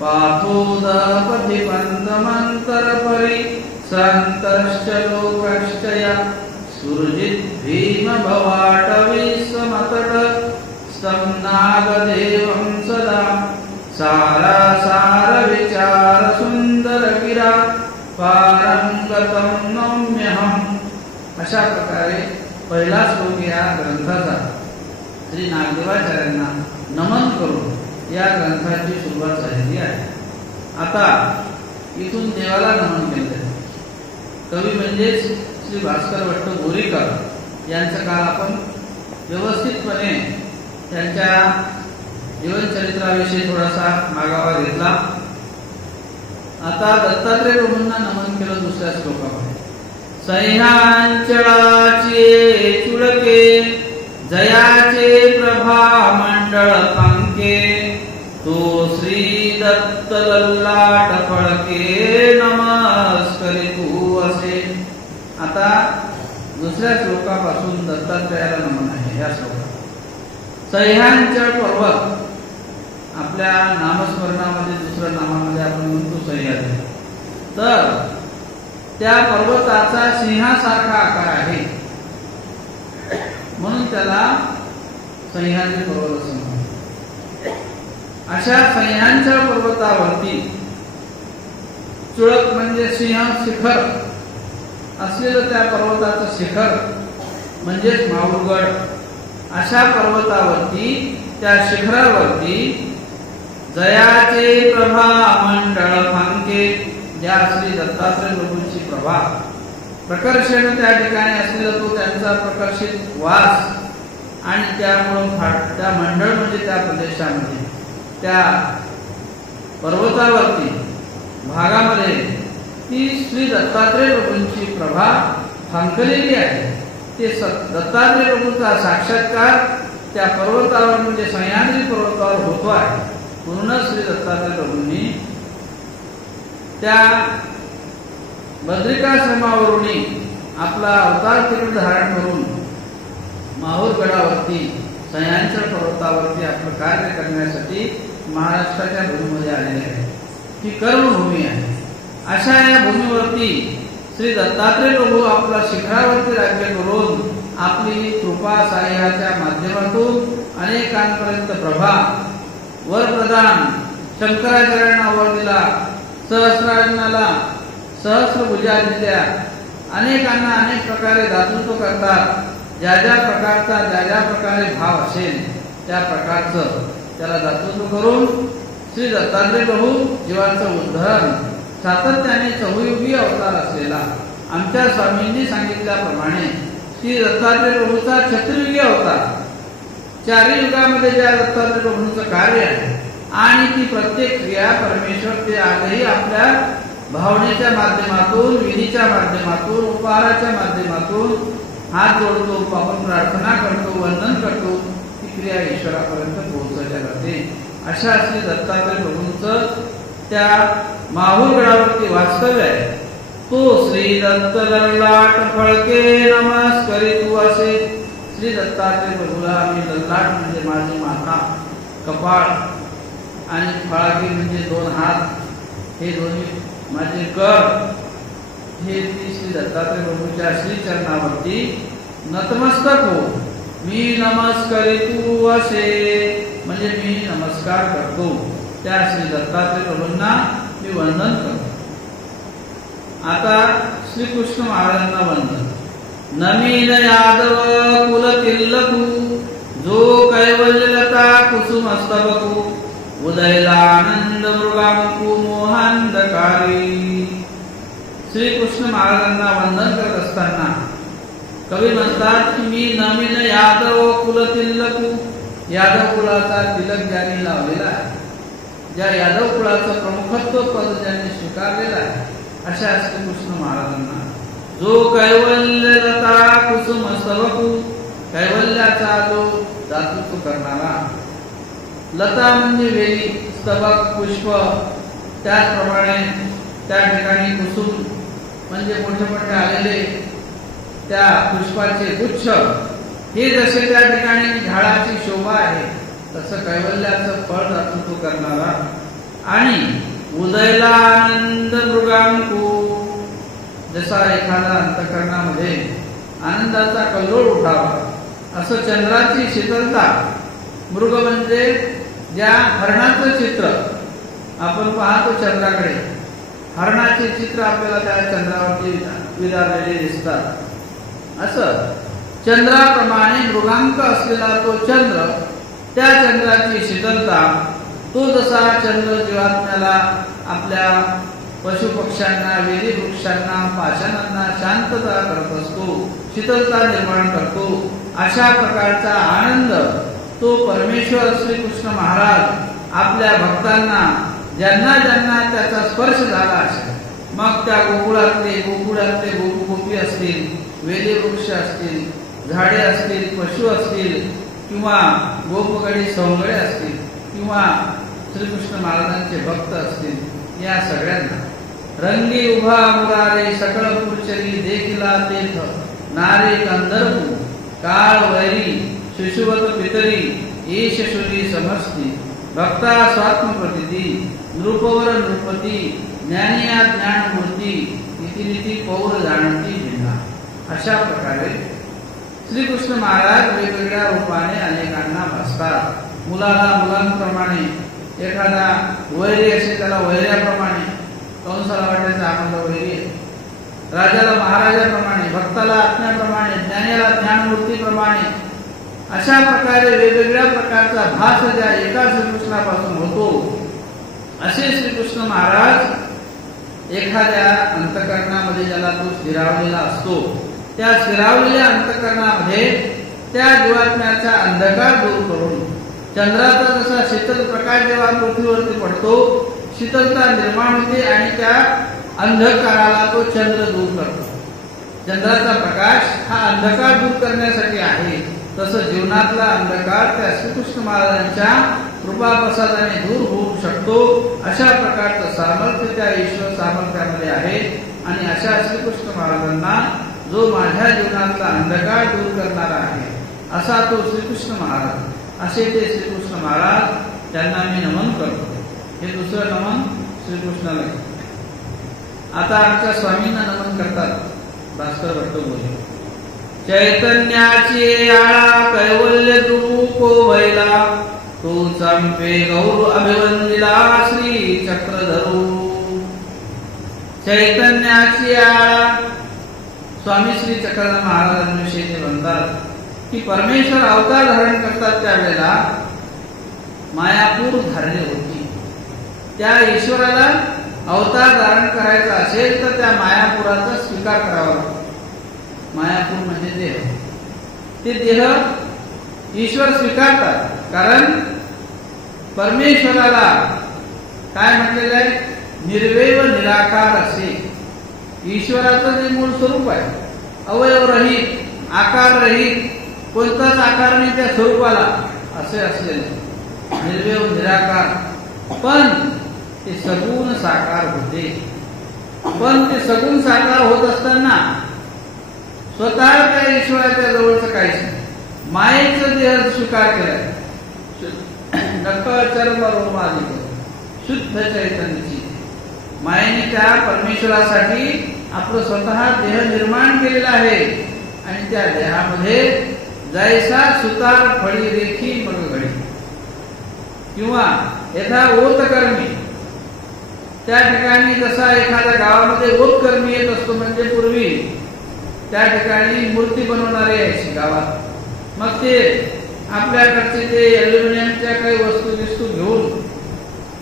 पाथोदपथि पंतमंतर परि संतश्च लोकश्चया सुरजित भीम भवाटवी समतट स्तम्नागदेवं सदा सार विचार सुंदर गिरा पारंगतं नम्यहम्. अशा प्रकारे पहिला श्लोक या ग्रंथाचा श्री नागदेवाचार्यांना नमन करून या ग्रंथाची सुरुवात झालेली आहे. आता इथून देवाला नमन केलं. कवी म्हणजेच श्री भास्कर भट्ट बोरीकर यांचं काल आपण व्यवस्थितपणे त्यांच्या जीवनचरित्राविषयी थोडासा मागावा घेतला. आता दत्तात्रय प्रभूंना नमन केलं दुसऱ्या श्लोकामध्ये. सह्यांचळाचे चुळके जयाचे प्रभा मंडळ पंके तो श्री दत्त लल्लाट फळके नमस्करी तू असे. आता दुसऱ्या श्लोकापासून दत्तात्रयाला नमन आहे. या श्लोकात सह्यांचळ पर्वत आपल्या नामस्मरणामध्ये दुसऱ्या नामामध्ये आपण म्हणतो सह्याद्री. तर त्या पर्वताचा सिंहासारखा आकार आहे म्हणून त्याला सह्याद्री पर्वत असं म्हणतात. अशा सह्यांचळ पर्वतावरती चुळक म्हणजे सिंह शिखर असलेलं त्या पर्वताचं शिखर म्हणजेच माहूरगड. अशा पर्वतावरती त्या शिखरावरती जयाचे प्रभा मंडळ फांके ज्या श्री दत्तात्रय प्रभूंची प्रभा प्रकर्षण त्या ठिकाणी असलेला तो त्यांचा प्रकर्षित वास आणि त्यामुळं त्या मंडळ म्हणजे त्या प्रदेशामध्ये त्या पर्वतावरती भागामध्ये ती श्री दत्तात्रय प्रभूंची प्रभा फांकलेली आहे. ते दत्तात्रय प्रभूंचा साक्षात्कार त्या पर्वतावर म्हणजे सह्याद्री पर्वतावर होतो आहे. म्हणूनच श्री दत्तात्रय प्रभूंनी त्या बद्रिकाश्रमावरून आपला अवतार किरण धारण करून माहूरगडावरती सह्यांचळ पर्वतावरती आपलं कार्य करण्यासाठी महाराष्ट्राच्या भूमीमध्ये आलेले आहे. ही कर्मभूमी आहे. अशा या भूमीवरती श्री दत्तात्रय प्रभू आपला शिखरावरती राज्य करून आपली कृपा साह्याच्या माध्यमातून अनेकांपर्यंत प्रभा वर प्रदान शंकराचार्यांना वर दिला, सहस्रांनाला सहस्रभुजा दिल्या, अनेकांना अनेक प्रकारे दातृत्व करतात. ज्या ज्या प्रकारचा ज्या ज्या प्रकारे भाव असेल त्या प्रकारचं त्याला दातृत्व करून श्री दत्तात्रय प्रभू जीवांचं उद्धरण सातत्याने चहुयुगी अवतार असलेला आमच्या स्वामींनी सांगितल्याप्रमाणे श्री दत्तात्रय प्रभूचा छत्रयुगी अवतार. चारी युगामध्ये ज्या दत्तात्रय प्रभूंचं कार्य आहे आणि ती प्रत्येक क्रिया परमेश्वर ते आजही आपल्या भावनेच्या माध्यमातून, विधीच्या माध्यमातून, उपहाराच्या माध्यमातून हात जोडतो, आपण प्रार्थना करतो, वंदन करतो, ती क्रिया ईश्वरापर्यंत पोहोचवल्या जाते. अशा श्री दत्तात्रय प्रभूंचं त्या माहूरगडावरती वास्तव्य आहे. तो श्री दत्त लल्लाट फळके नमस्करी तू असे. श्री दत्तात्रय प्रभूला आम्ही लल्लाट म्हणजे माझी माता, कपाळ आणि फळाके म्हणजे दोन हात, हे दोन्ही माझे कर, हे ती श्री दत्तात्रय प्रभूच्या श्री चरणावरती नतमस्तक हो. मी नमस्करी तू असे म्हणजे मी नमस्कार करतो. त्या श्री दत्तात्रय प्रभूंना मी वंदन करतो. आता श्री कृष्ण महाराजांना वंदन. नमीन यादव कुल तिल्लकू जो कैवल्यलता कुसुमस्तबकू उदयला आनंद मृगांकू मोहांधकारी. श्री कृष्ण महाराजांना वंदन करत असताना कवी म्हणतात की मी नमीन यादव कुल तिल्लकू, यादव कुलाचा तिलक ज्यांनी लावलेला आहे, ज्या यादव कुळाचं प्रमुखत्व पद ज्यांनी स्वीकारलेलं आहे, अशा श्रीकृष्ण महाराजांना जो कैवल्यलता कुसुम स्तबकू, कैवल्याचा जो दातृत्व करणारा, लता म्हणजे वेली, स्तबक पुष्प, त्याचप्रमाणे त्या ठिकाणी कुसुम म्हणजे मोठे मोठे आलेले त्या पुष्पाचे गुच्छ, हे जसे त्या ठिकाणी झाडाची शोभा आहे तसं कैवल्याचं फळ दातृत्व करणारा आणि उदयला आनंद मृगांकू, जसा एखादा अंतःकरणामध्ये आनंदाचा कल्लोळ उठावा असं चंद्राची शीतलता, मृग म्हणजे ज्या हरणाचं चित्र आपण पाहतो चंद्राकडे, हरणाचे चित्र आपल्याला त्या चंद्रावरती विदारलेले दिसतात. असं चंद्राप्रमाणे मृगांक असलेला तो चंद्र, त्या चंद्राची शीतलता, तो जसा चंद्र जीवात्म्याला आपल्या पशु पक्ष्यांना, वेली वृक्षांना, पाषाणांना शांतता करत असतो, शीतलता निर्माण करतो. अशा प्रकारचा आनंद तो परमेश्वर श्रीकृष्ण महाराज आपल्या भक्तांना, ज्यांना ज्यांना त्याचा स्पर्श झाला असेल, मग त्या गोकुळातले गोपी असतील, वेली वृक्ष असतील, झाडे असतील, पशु असतील, किंवा गोपगडी सौंगडे असतील, किंवा श्रीकृष्ण महाराजांचे भक्त असतील, या सगळ्यांना रंगी उभा मुरारे सकळ पुरचरी देखिला तेथ नारे कंदर्पू काळ वैरी शिशुवत पितरी ईश शुरी समस्ती भक्ता स्वात्म प्रतीती नृपवर नृपती ज्ञानिया ज्ञानमूर्ती इतिरिती पौर जाणती भिन्ना. अशा प्रकारे श्रीकृष्ण महाराज वेगवेगळ्या रूपाने अनेकांना भासतात. मुलाला मुलांप्रमाणे, एखादा वैरी असेल त्याला वैऱ्याप्रमाणे, कंसाला वाटायचा आनंद वैरी आहे, राजाला महाराजाप्रमाणे, भक्ताला आत्म्याप्रमाणे, ज्ञानाला ज्ञानमूर्तीप्रमाणे, अशा प्रकारे वेगवेगळ्या प्रकारचा भास ज्या एका श्रीकृष्णापासून होतो, असे श्रीकृष्ण महाराज एखाद्या अंतःकरणामध्ये ज्याला तो स्थिरावलेला असतो, त्या स्थिरावलेल्या अंतःकरणामध्ये त्या जीवात्म्याचा अंधकार दूर करून, चंद्राचा जसा शीतल प्रकाश जेव्हा पृथ्वीवरती पडतो, शीतलता निर्माण होते आणि त्या अंधकाराला तो चंद्र दूर करतो. चंद्राचा प्रकाश हा अंधकार दूर करण्यासाठी आहे. तसं जीवनातला अंधकार त्या श्रीकृष्ण महाराजांच्या कृपा प्रसादाने दूर होऊ शकतो. अशा प्रकारचं सामर्थ्य त्या ईश्वर सामर्थ्यामध्ये आहे. आणि अशा श्रीकृष्ण महाराजांना जो माझ्या जीवनातला अंधकार दूर करणारा आहे, असा तो श्रीकृष्ण महाराज, असे ते श्रीकृष्ण महाराज, त्यांना मी नमन करतो. हे दुसरं नमन श्रीकृष्णाला. आता आमच्या स्वामींना नमन करतात भास्कर भट्ट बोले. चैतन्याची आळा कैवल्य तू कोवैला, तू चंपे गौर अभिवंदिला श्री चक्रधरू. चैतन्याची आळा, स्वामी श्री चक्रधर महाराजांविषयी ते म्हणतात की परमेश्वर अवतार धारण करतात त्यावेळेला मायापूर धारणे होती. त्या ईश्वराला अवतार धारण करायचा असेल तर त्या मायापुराचा स्वीकार करावा लागतो. मायापूर म्हणजे देह. ते देह ईश्वर स्वीकारतात, कारण परमेश्वराला काय म्हटलेलं आहे, निर्वैव निराकार असे. ईश्वराचं जे मूळ स्वरूप आहे, अवयव रहित, आकार रहित, कोणताच आकार नाही त्या स्वरूपाला, असे असलेले निर्वैव निराकार. पण ते सगुण साकार होते. पण ते सगुण साकार होत असताना स्वतः त्या ईश्वराच्या जवळचं काहीच नाही. मायेचं देह स्वीकार केलाय. नकळ चर्म रोमाधिक शुद्ध चैतन्याची मायेने त्या परमेश्वरासाठी आपलं स्वतः देह निर्माण केलेला आहे. आणि त्या देहामध्ये जैसा सुतार फळी रेखी मग घडी, किंवा यथा ओतकर्मी, त्या ठिकाणी जसा एखाद्या गावामध्ये ओतकर्मी येत असतो, म्हणजे पूर्वी त्या ठिकाणी मूर्ती बनवणारे यायची गावात. मग ते आपल्याकडचे ते अल्युमिनियमच्या काही वस्तू घेऊन,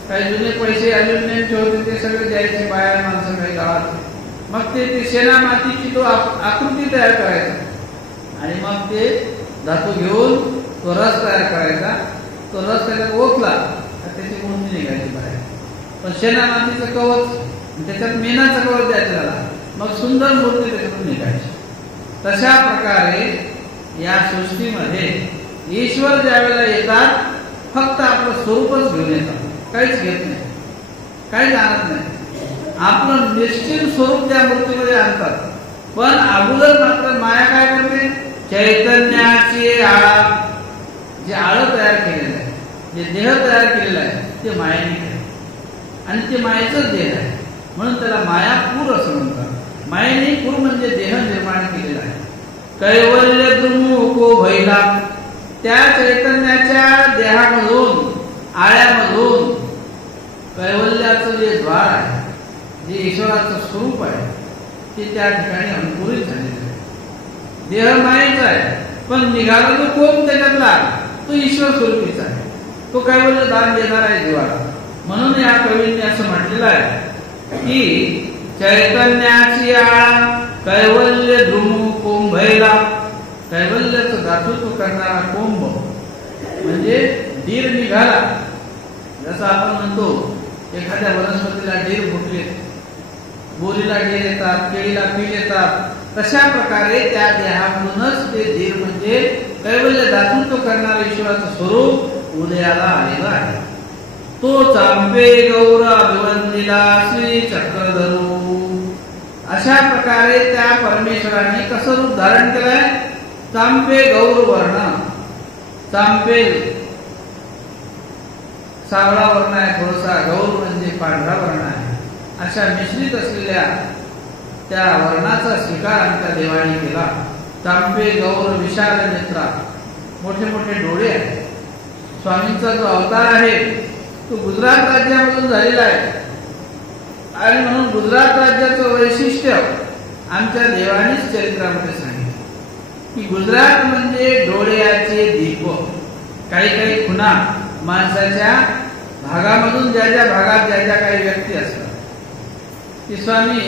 काही जुने पैसे अल्युमिनियमचे होते ते सगळे द्यायचे बाया माणसं काही गावात. मग ते शेणा मातीची तो आकृती तयार करायचा आणि मग ते धातू घेऊन तो रस तयार करायचा. तो रस त्याच्यात ओतला तर त्याची मूर्ती निघायची बाहेर. पण शेणा मातीचं कवच, त्याच्यात मेणाचं कवच द्यायचं त्याला, मग सुंदर मूर्ती त्याच्यातून निघायची. तशा प्रकारे या सृष्टीमध्ये ईश्वर ज्या वेळेला येतात, फक्त आपलं स्वरूपच घेऊन येतात, काहीच घेत नाही, काहीच आणत नाही. आपलं निश्चित स्वरूप त्या मूर्तीमध्ये आणतात. पण अगोदर मात्र माया काय करते, चैतन्याची आळा, जे आळं तयार केलेलं आहे, जे देह तयार केलेला आहे, ते मायाने केलं आणि ते मायेचंच देह आहे. म्हणून त्याला मायापूर असं म्हणतात. मायेने पूर म्हणजे देह निर्माण केलेला आहे. कैवल्य द्रुमुको भैला, त्या चैतन्याच्या देहामधून, आळ्यामधून कैवल्याचं जे द्वार आहे, जे ईश्वराचं स्वरूप आहे, ते त्या ठिकाणी अंकुरित झालेलं आहे. देह मायेचा आहे, पण निघाला तो कोण त्याच्यातला, तो ईश्वर स्वरूपीचा आहे. तो कैवल्य दान देणार आहे जीवाला. म्हणून या कवींनी असं म्हटलेलं आहे की चैतन्याची आळा कैवल्य द्रुमू कोंभैला. कैवल्याचं दातृत्व करणारा कोंभ म्हणजे डीर निघाला. जसं आपण म्हणतो एखाद्या वनस्पतीला डीर फुटले, बोरीला डीर येतात, केळीला पील येतात, तशा प्रकारे त्या देहामधूनच ते धीर म्हणजे कैवल्य दातृत्व करणारे ईश्वराचं स्वरूप उदयाला आलेलं आहे. तो चांपे गौर अभिवंदिला श्री चक्रधरू. अशा प्रकारे त्या परमेश्वराने कसं रूप धारण केलंय? चांपे गौर वर्ण. चांपेल सावळा वर्ण आहे थोडासा, गौर म्हणजे पांढरा वर्ण आहे. अशा मिश्रित असलेल्या त्या वर्णाचा स्वीकार आमच्या देवाने केला. चांपे गौर विशाल नेत्रा, मोठे मोठे डोळे आहेत. स्वामींचा जो अवतार आहे तो गुजरात राज्यामधून झालेला आहे आणि म्हणून गुजरात राज्याचं वैशिष्ट्य आमच्या देवानीच चरित्रामध्ये सांगितलं की गुजरात म्हणजे डोळ्याचे दीप. काही काही खुणा माणसाच्या भागामधून ज्या ज्या भागात ज्या ज्या काही व्यक्ती असतात ती स्वामी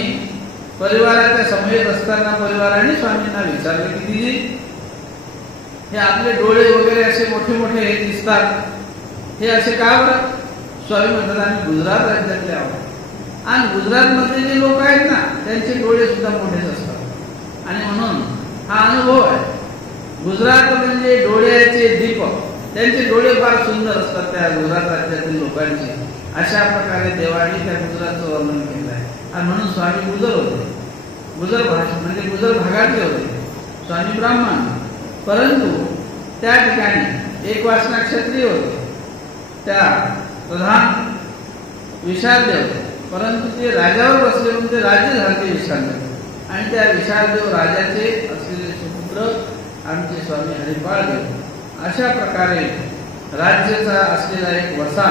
परिवाराच्या समवेत असताना परिवाराने स्वामींना विचारलं की दिदी हे आपले डोळे वगैरे असे मोठे मोठे हे दिसतात, हे असे का बरं? स्वामी म्हणतात आम्ही गुजरात राज्यातले आहोत आणि गुजरातमध्ये जे लोक आहेत ना त्यांचे डोळे सुद्धा मोठेच असतात आणि म्हणून हा अनुभव आहे. गुजरात म्हणजे डोळ्याचे दीप, त्यांचे डोळे फार सुंदर असतात त्या गुजरात राज्यातील लोकांचे. अशा प्रकारे देवाने त्या गुजरातचं वर्णन केलं आहे आणि म्हणून स्वामी गुजर होते. गुजर भाषा म्हणजे गुजर भागातले होते. स्वामी ब्राह्मण, परंतु त्या ठिकाणी एक वासना क्षत्रिय होते, त्या प्रधान विशालदेव होते, परंतु ते राजावर बसले म्हणून ते राज्य झाले विशालदेव आणि त्या विशालदेव राजाचे असलेले सुपुत्र आमचे स्वामी हरिपाळदेव. अशा प्रकारे राज्याचा असलेला एक वसा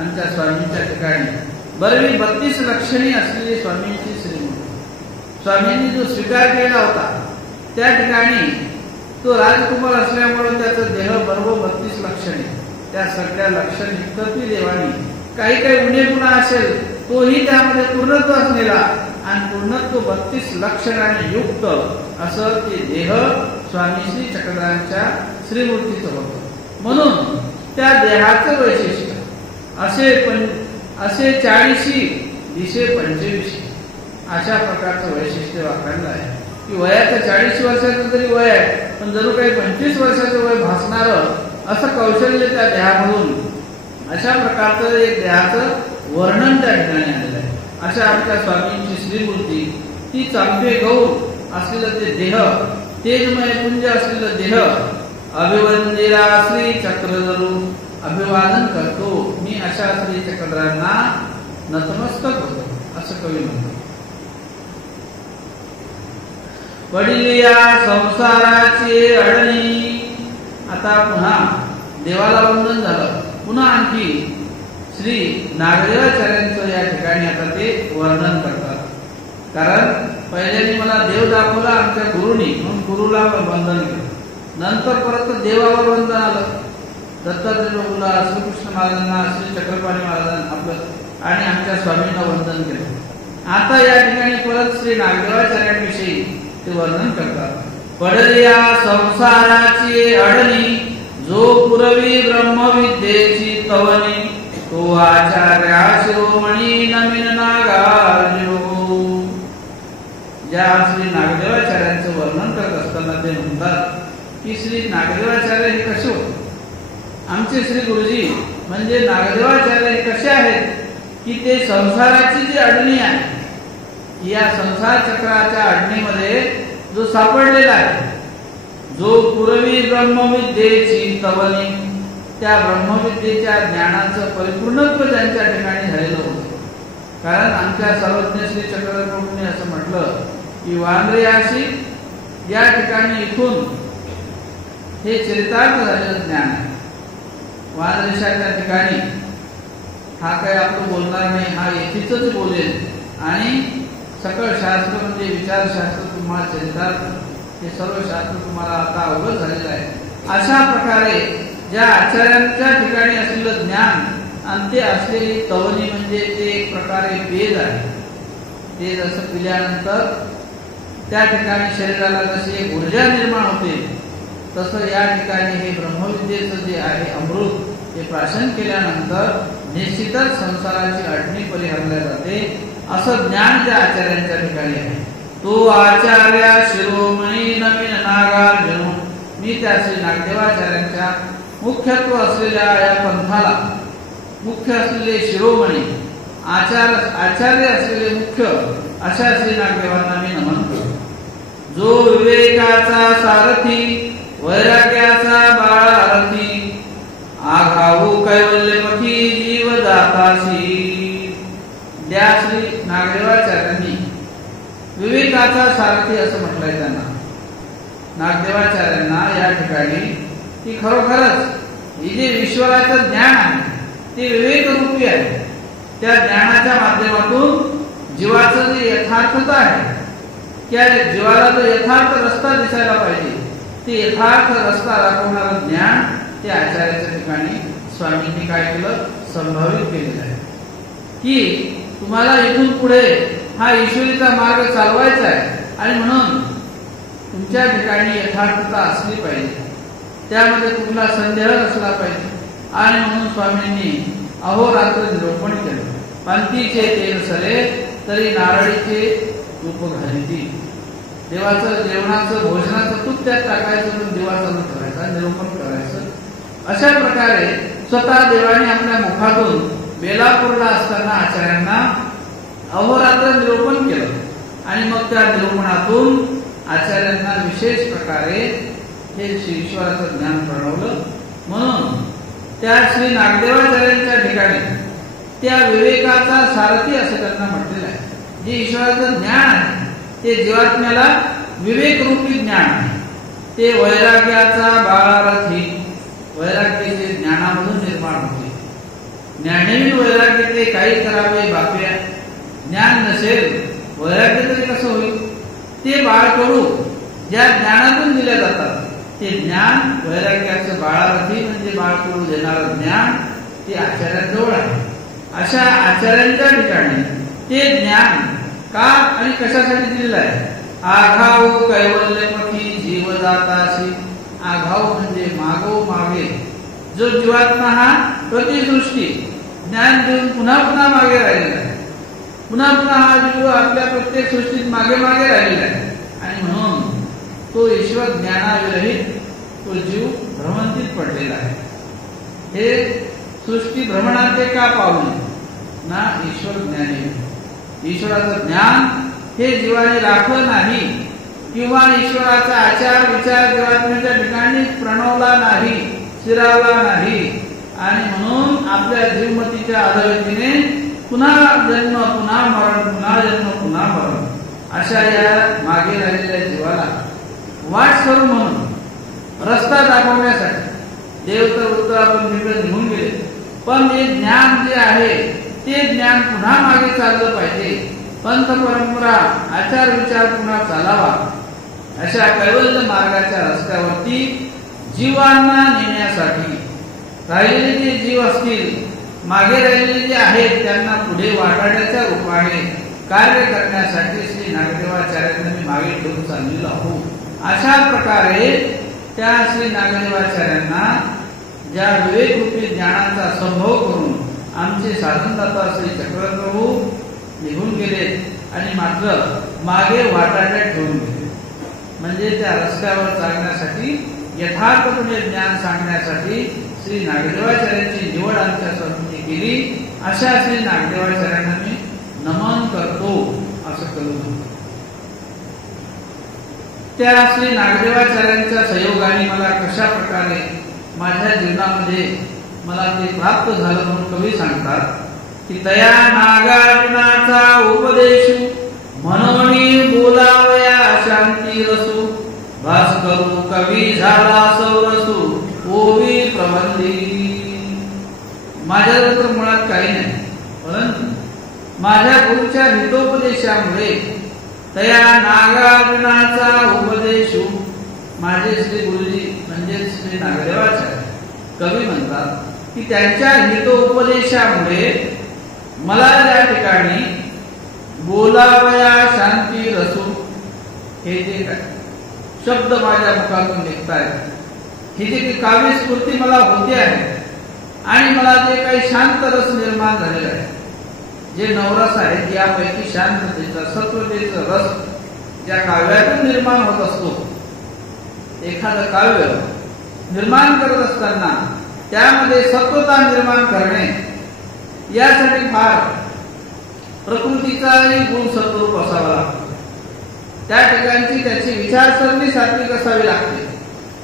आमच्या स्वामींच्या ठिकाणी बरवी 32 लक्षणी असलेली स्वामींची श्रीमूर्ती. स्वामींनी जो स्वीकार केला होता त्या ठिकाणी तो राजकुमार असल्यामुळे त्याचा देह बरोबर 32 लक्षणे, त्या सगळ्या लक्षण ती देवानी काही काही उणेपणा असेल तोही त्यामध्ये पूर्णत्व असलेला आणि पूर्णत्व 32 लक्षणाने युक्त असं ते देह स्वामी श्री चक्रधरांच्या श्रीमूर्तीचं होतं. म्हणून त्या देहाचं वैशिष्ट्य असे 40 दिशे 25 अशा प्रकारचं वैशिष्ट्य वापरलं आहे की वयाचं 40 वर्षाचं जरी वय आहे पण जणू काही 25 वर्षाचं वय भासणारं असं कौशल्य त्या देहामधून अशा प्रकारचं एक देहाचं वर्णन त्या ठिकाणी आलेलं आहे. अशा आमच्या स्वामींची श्रीमूर्ती ती चांपे गौर असलेलं ते देह, तेजमय पुंज असलेलं देह अभिवंदिला श्री चक्रधरू. अभिवादन करतो मी अशा श्री चक्रधरांना नतमस्तक होतो असं कवी म्हणतो. वडिलिया संसाराची अडणी. आता पुन्हा देवाला वंदन झालं, पुन्हा आणखी श्री नागदेवाचार्यांचं या ठिकाणी आता ते वर्णन करतात. कारण पहिल्यांदा मला देव दाखवला आमच्या गुरुनी म्हणून गुरुला वंदन केलं, नंतर परत देवावर वंदन आलं. दत्तात्रय प्रभूला, श्रीकृष्ण महाराजांना, श्री चक्रपाणी महाराजांना आपलं आणि आमच्या स्वामींना वंदन केलं. आता या ठिकाणी परत श्री नागदेवाचार्यांविषयी ते वर्णन करतात. पडलिया संसाराची अडणी जो पूर्वी ब्रह्मविद्येची तवनी तो आचार्या शिरोमणी नमीन नागार्जुन. ज्या श्री नागदेवाचार्यांचं वर्णन करत असताना ते म्हणतात की श्री नागदेवाचार्य हे कसे होते. आमचे श्री गुरुजी म्हणजे नागदेवाचार्य हे कसे आहेत की ते संसाराची जी अडणी आहे या संसार चक्राच्या अडणीमध्ये जो सापडलेला आहे, जो पूर्वी ब्रह्मविद्येची तवनी त्या ब्रह्मविद्येच्या ज्ञानाचं परिपूर्णत्व ज्यांच्या ठिकाणी झालेलं होतं. कारण आमच्या सर्वज्ञ श्री चक्रधर प्रभूंनी असं म्हटलं की वांद्र्याशी या ठिकाणी इथून हे चरितार्थ झालेलं ज्ञान आहे. वांद्रेशाच्या ठिकाणी हा काय आपण बोलणार नाही, हा येथेच बोलेल आणि सकळ शास्त्र म्हणजे विचारशास्त्र तुम्हाला चरितार्थ हे सर्व शास्त्र तुम्हाला आता अवगत झालेलं आहे. अशा प्रकारे ज्या आचार्यांच्या ठिकाणी असलेलं ज्ञान आणि ते असलेली तवनी म्हणजे ते एक प्रकारे वेद आहे. ते जसं पिल्यानंतर त्या ठिकाणी शरीराला जशी एक ऊर्जा निर्माण होते, तसं या ठिकाणी हे ब्रह्मविद्येचं जे आहे अमृत ते प्राशन केल्यानंतर निश्चितच संसाराची अडचणी परिहरल्या जाते, असं ज्ञान त्या आचार्यांच्या ठिकाणी आहे. तो आचार्य शिरोमणी नवीन नागार्जुन, मी त्या श्री नागदेवाचार्यांच्या मुख्यत्व असलेल्या या पंथाला, मुख्य असलेले शिरोमणी आचार्य असलेले मुख्य अशा श्री नागदेवांना मी नमन करतो. जो विवेकाचा सारथी वैराग्याचा बाळारथी, आघाऊ कैवल्यपथी जीवदातासी. त्या श्री नागदेवाचार्यांनी विवेकाचा सारथी असं म्हटलंय त्यांना. नागदेवाचार्यांना या ठिकाणी की खरोखरच हे जे ईश्वराचं ज्ञान आहे ते विवेक रूपी आहे. त्या ज्ञानाच्या माध्यमातून जीवाचं जे यथार्थता आहे, त्या जीवाला जो यथार्थ रस्ता दिसायला पाहिजे, ते यथार्थ रस्ता दाखवणारं ज्ञान ते आचार्याच्या ठिकाणी स्वामींनी काय केलं, संभावित केलेलं आहे. की तुम्हाला इथून पुढे हा ईश्वरीचा मार्ग चालवायचा आहे आणि म्हणून तुमच्या ठिकाणी यथार्थता असली पाहिजे, त्यामध्ये कुठला संदेह नसला पाहिजे. आणि म्हणून स्वामींनी अहोरात्र निरूपण केलं. पंथीचे तेल सरे तरी नारळीचे रूप घालिती. देवाचं जेवणाचं भोजनाचं तूप त्यात टाकायचं, पण देवा चालू करायचा, निरूपण करायचं. अशा प्रकारे स्वतः देवाने आपल्या मुखातून बेलापूरला असताना आचार्यांना अहोरात्र निरूपण केलं. आणि मग त्या निरूपणातून आचार्यांना विशेष प्रकारे हे श्री ईश्वराचं ज्ञान प्रणवलं. म्हणून त्या श्री नागदेवाचार्यांच्या ठिकाणी त्या विवेकाचा सारथी असं त्यांना म्हटलेलं आहे. जे ईश्वराचं ज्ञान आहे ते जीवात्म्याला विवेक रूपी ज्ञान आहे. ते वैराग्याचा बाळारथी, वैराग्य जे ज्ञानामधून निर्माण होते. ज्ञानेवी वैराग्य ते काही करावे बाप्या, ज्ञान नसेल वैराग्य तरी कसं होईल. ते बाळकडू ज्या ज्ञानातून दिल्या जातात ते ज्ञान वैराग्याचं बाळारथी म्हणजे बाळकडू देणारं ज्ञान ते आचार्यांजवळ आहे. अशा आचार्यांच्या ठिकाणी ते ज्ञान का आणि कशासाठी दिलेलं आहे. आघाऊ कैवल्यपथी जीवदातासी. आघाऊ म्हणजे मागो मागे, जो जीवात्मा हा प्रतिसृष्टी ज्ञान देऊन पुन्हा पुन्हा मागे राहिलेला आहे. पुन्हा पुन्हा हा जीव आपल्या प्रत्येक सृष्टीत मागे मागे राहिलेला आहे. आणि म्हणून तो ईश्वर ज्ञानाविरहित तो जीव भ्रमंतीत पडलेला आहे. हे सृष्टी भ्रमणाचे का पावले ना ईश्वर ज्ञानी. ईश्वराचं ज्ञान हे जीवाने राखलं नाही किंवा ईश्वराचा आचार विचार जीवात्म्याच्या ठिकाणी प्रणवला नाही, शिरावला नाही. आणि म्हणून आपल्या जीवमतीच्या अधोगतीने पुन्हा जन्म पुन्हा मरण, पुन्हा जन्म पुन्हा मरण अशा या मागे राहिलेल्या जीवाला वाट करू म्हणून रस्ता दाखवण्यासाठी देव तर उत्तरातून निघून गेले, पण हे ज्ञान जे आहे ते ज्ञान पुन्हा मागे चाललं पाहिजे. पंथ परंपरा आचार विचार पुन्हा चालावा. अशा कैवल्य मार्गाच्या रस्त्यावरती जीवांना नेण्यासाठी राहिलेले जे जीव असतील, मागे राहिलेले जे आहेत, त्यांना पुढे वाटाड्याच्या रूपाने कार्य करण्यासाठी श्री नागदेवाचार्यांना मी मागे ठेवून चाललेलो आहोत. अशा प्रकारे त्या श्री नागदेवाचार्यांना ज्या विवेकरूपी ज्ञानाचा संभव करून आमचे साधनदाता श्री चक्रप्रभू निघून गेले आणि मात्र मागे वाटाड्यात ठेवून गेले. म्हणजे त्या रस्त्यावर चालण्यासाठी यथार्थपणे ज्ञान सांगण्यासाठी श्री नागदेवाचार्यांची निवड आमच्या स्वामींनी केली. अशा श्री नागदेवाचार्यांना मी नमन करतो असं करू. त्या श्री नागदेवाचार्यांच्या सहयोगाने मला कशा प्रकारे माझ्या जीवनामध्ये मला ते प्राप्त झालं म्हणून कवी सांगतात की तया नागार्जुनाचा उपदेश मनोनी बोलावया शांती रसू भास्करू कवी झाला सौरसू ओवी प्रबंधी. माझ्याजवळ तर मुळात काही नाही, परंतु माझ्या गुरुच्या हितोपदेशामुळे तया नागार्जुनाचा उपदेश, माझे श्री गुरुजी म्हणजे श्री नागदेवाचार्य कवी म्हणतात की त्यांच्या हितोपदेशामुळे मला या ठिकाणी बोलावया शांती रसू, हे जे काय शब्द माझ्या मुखातून निघतायत, ही जी काही काव्य स्फूर्ती मला होते आहे आणि मला जे काही शांत रस निर्माण झालेला आहे, जे नवरस आहेत यापैकी शांततेचा सत्वतेचा रस ज्या काव्यातून निर्माण होत असतो, एखादं काव्य निर्माण करत असताना त्यामध्ये सत्वता निर्माण करणे यासाठी फार प्रकृतीचाही गुण सत्वरूप असावा लागतो. त्या ठिकाणची त्याची विचारसरणी सात्विक असावी लागते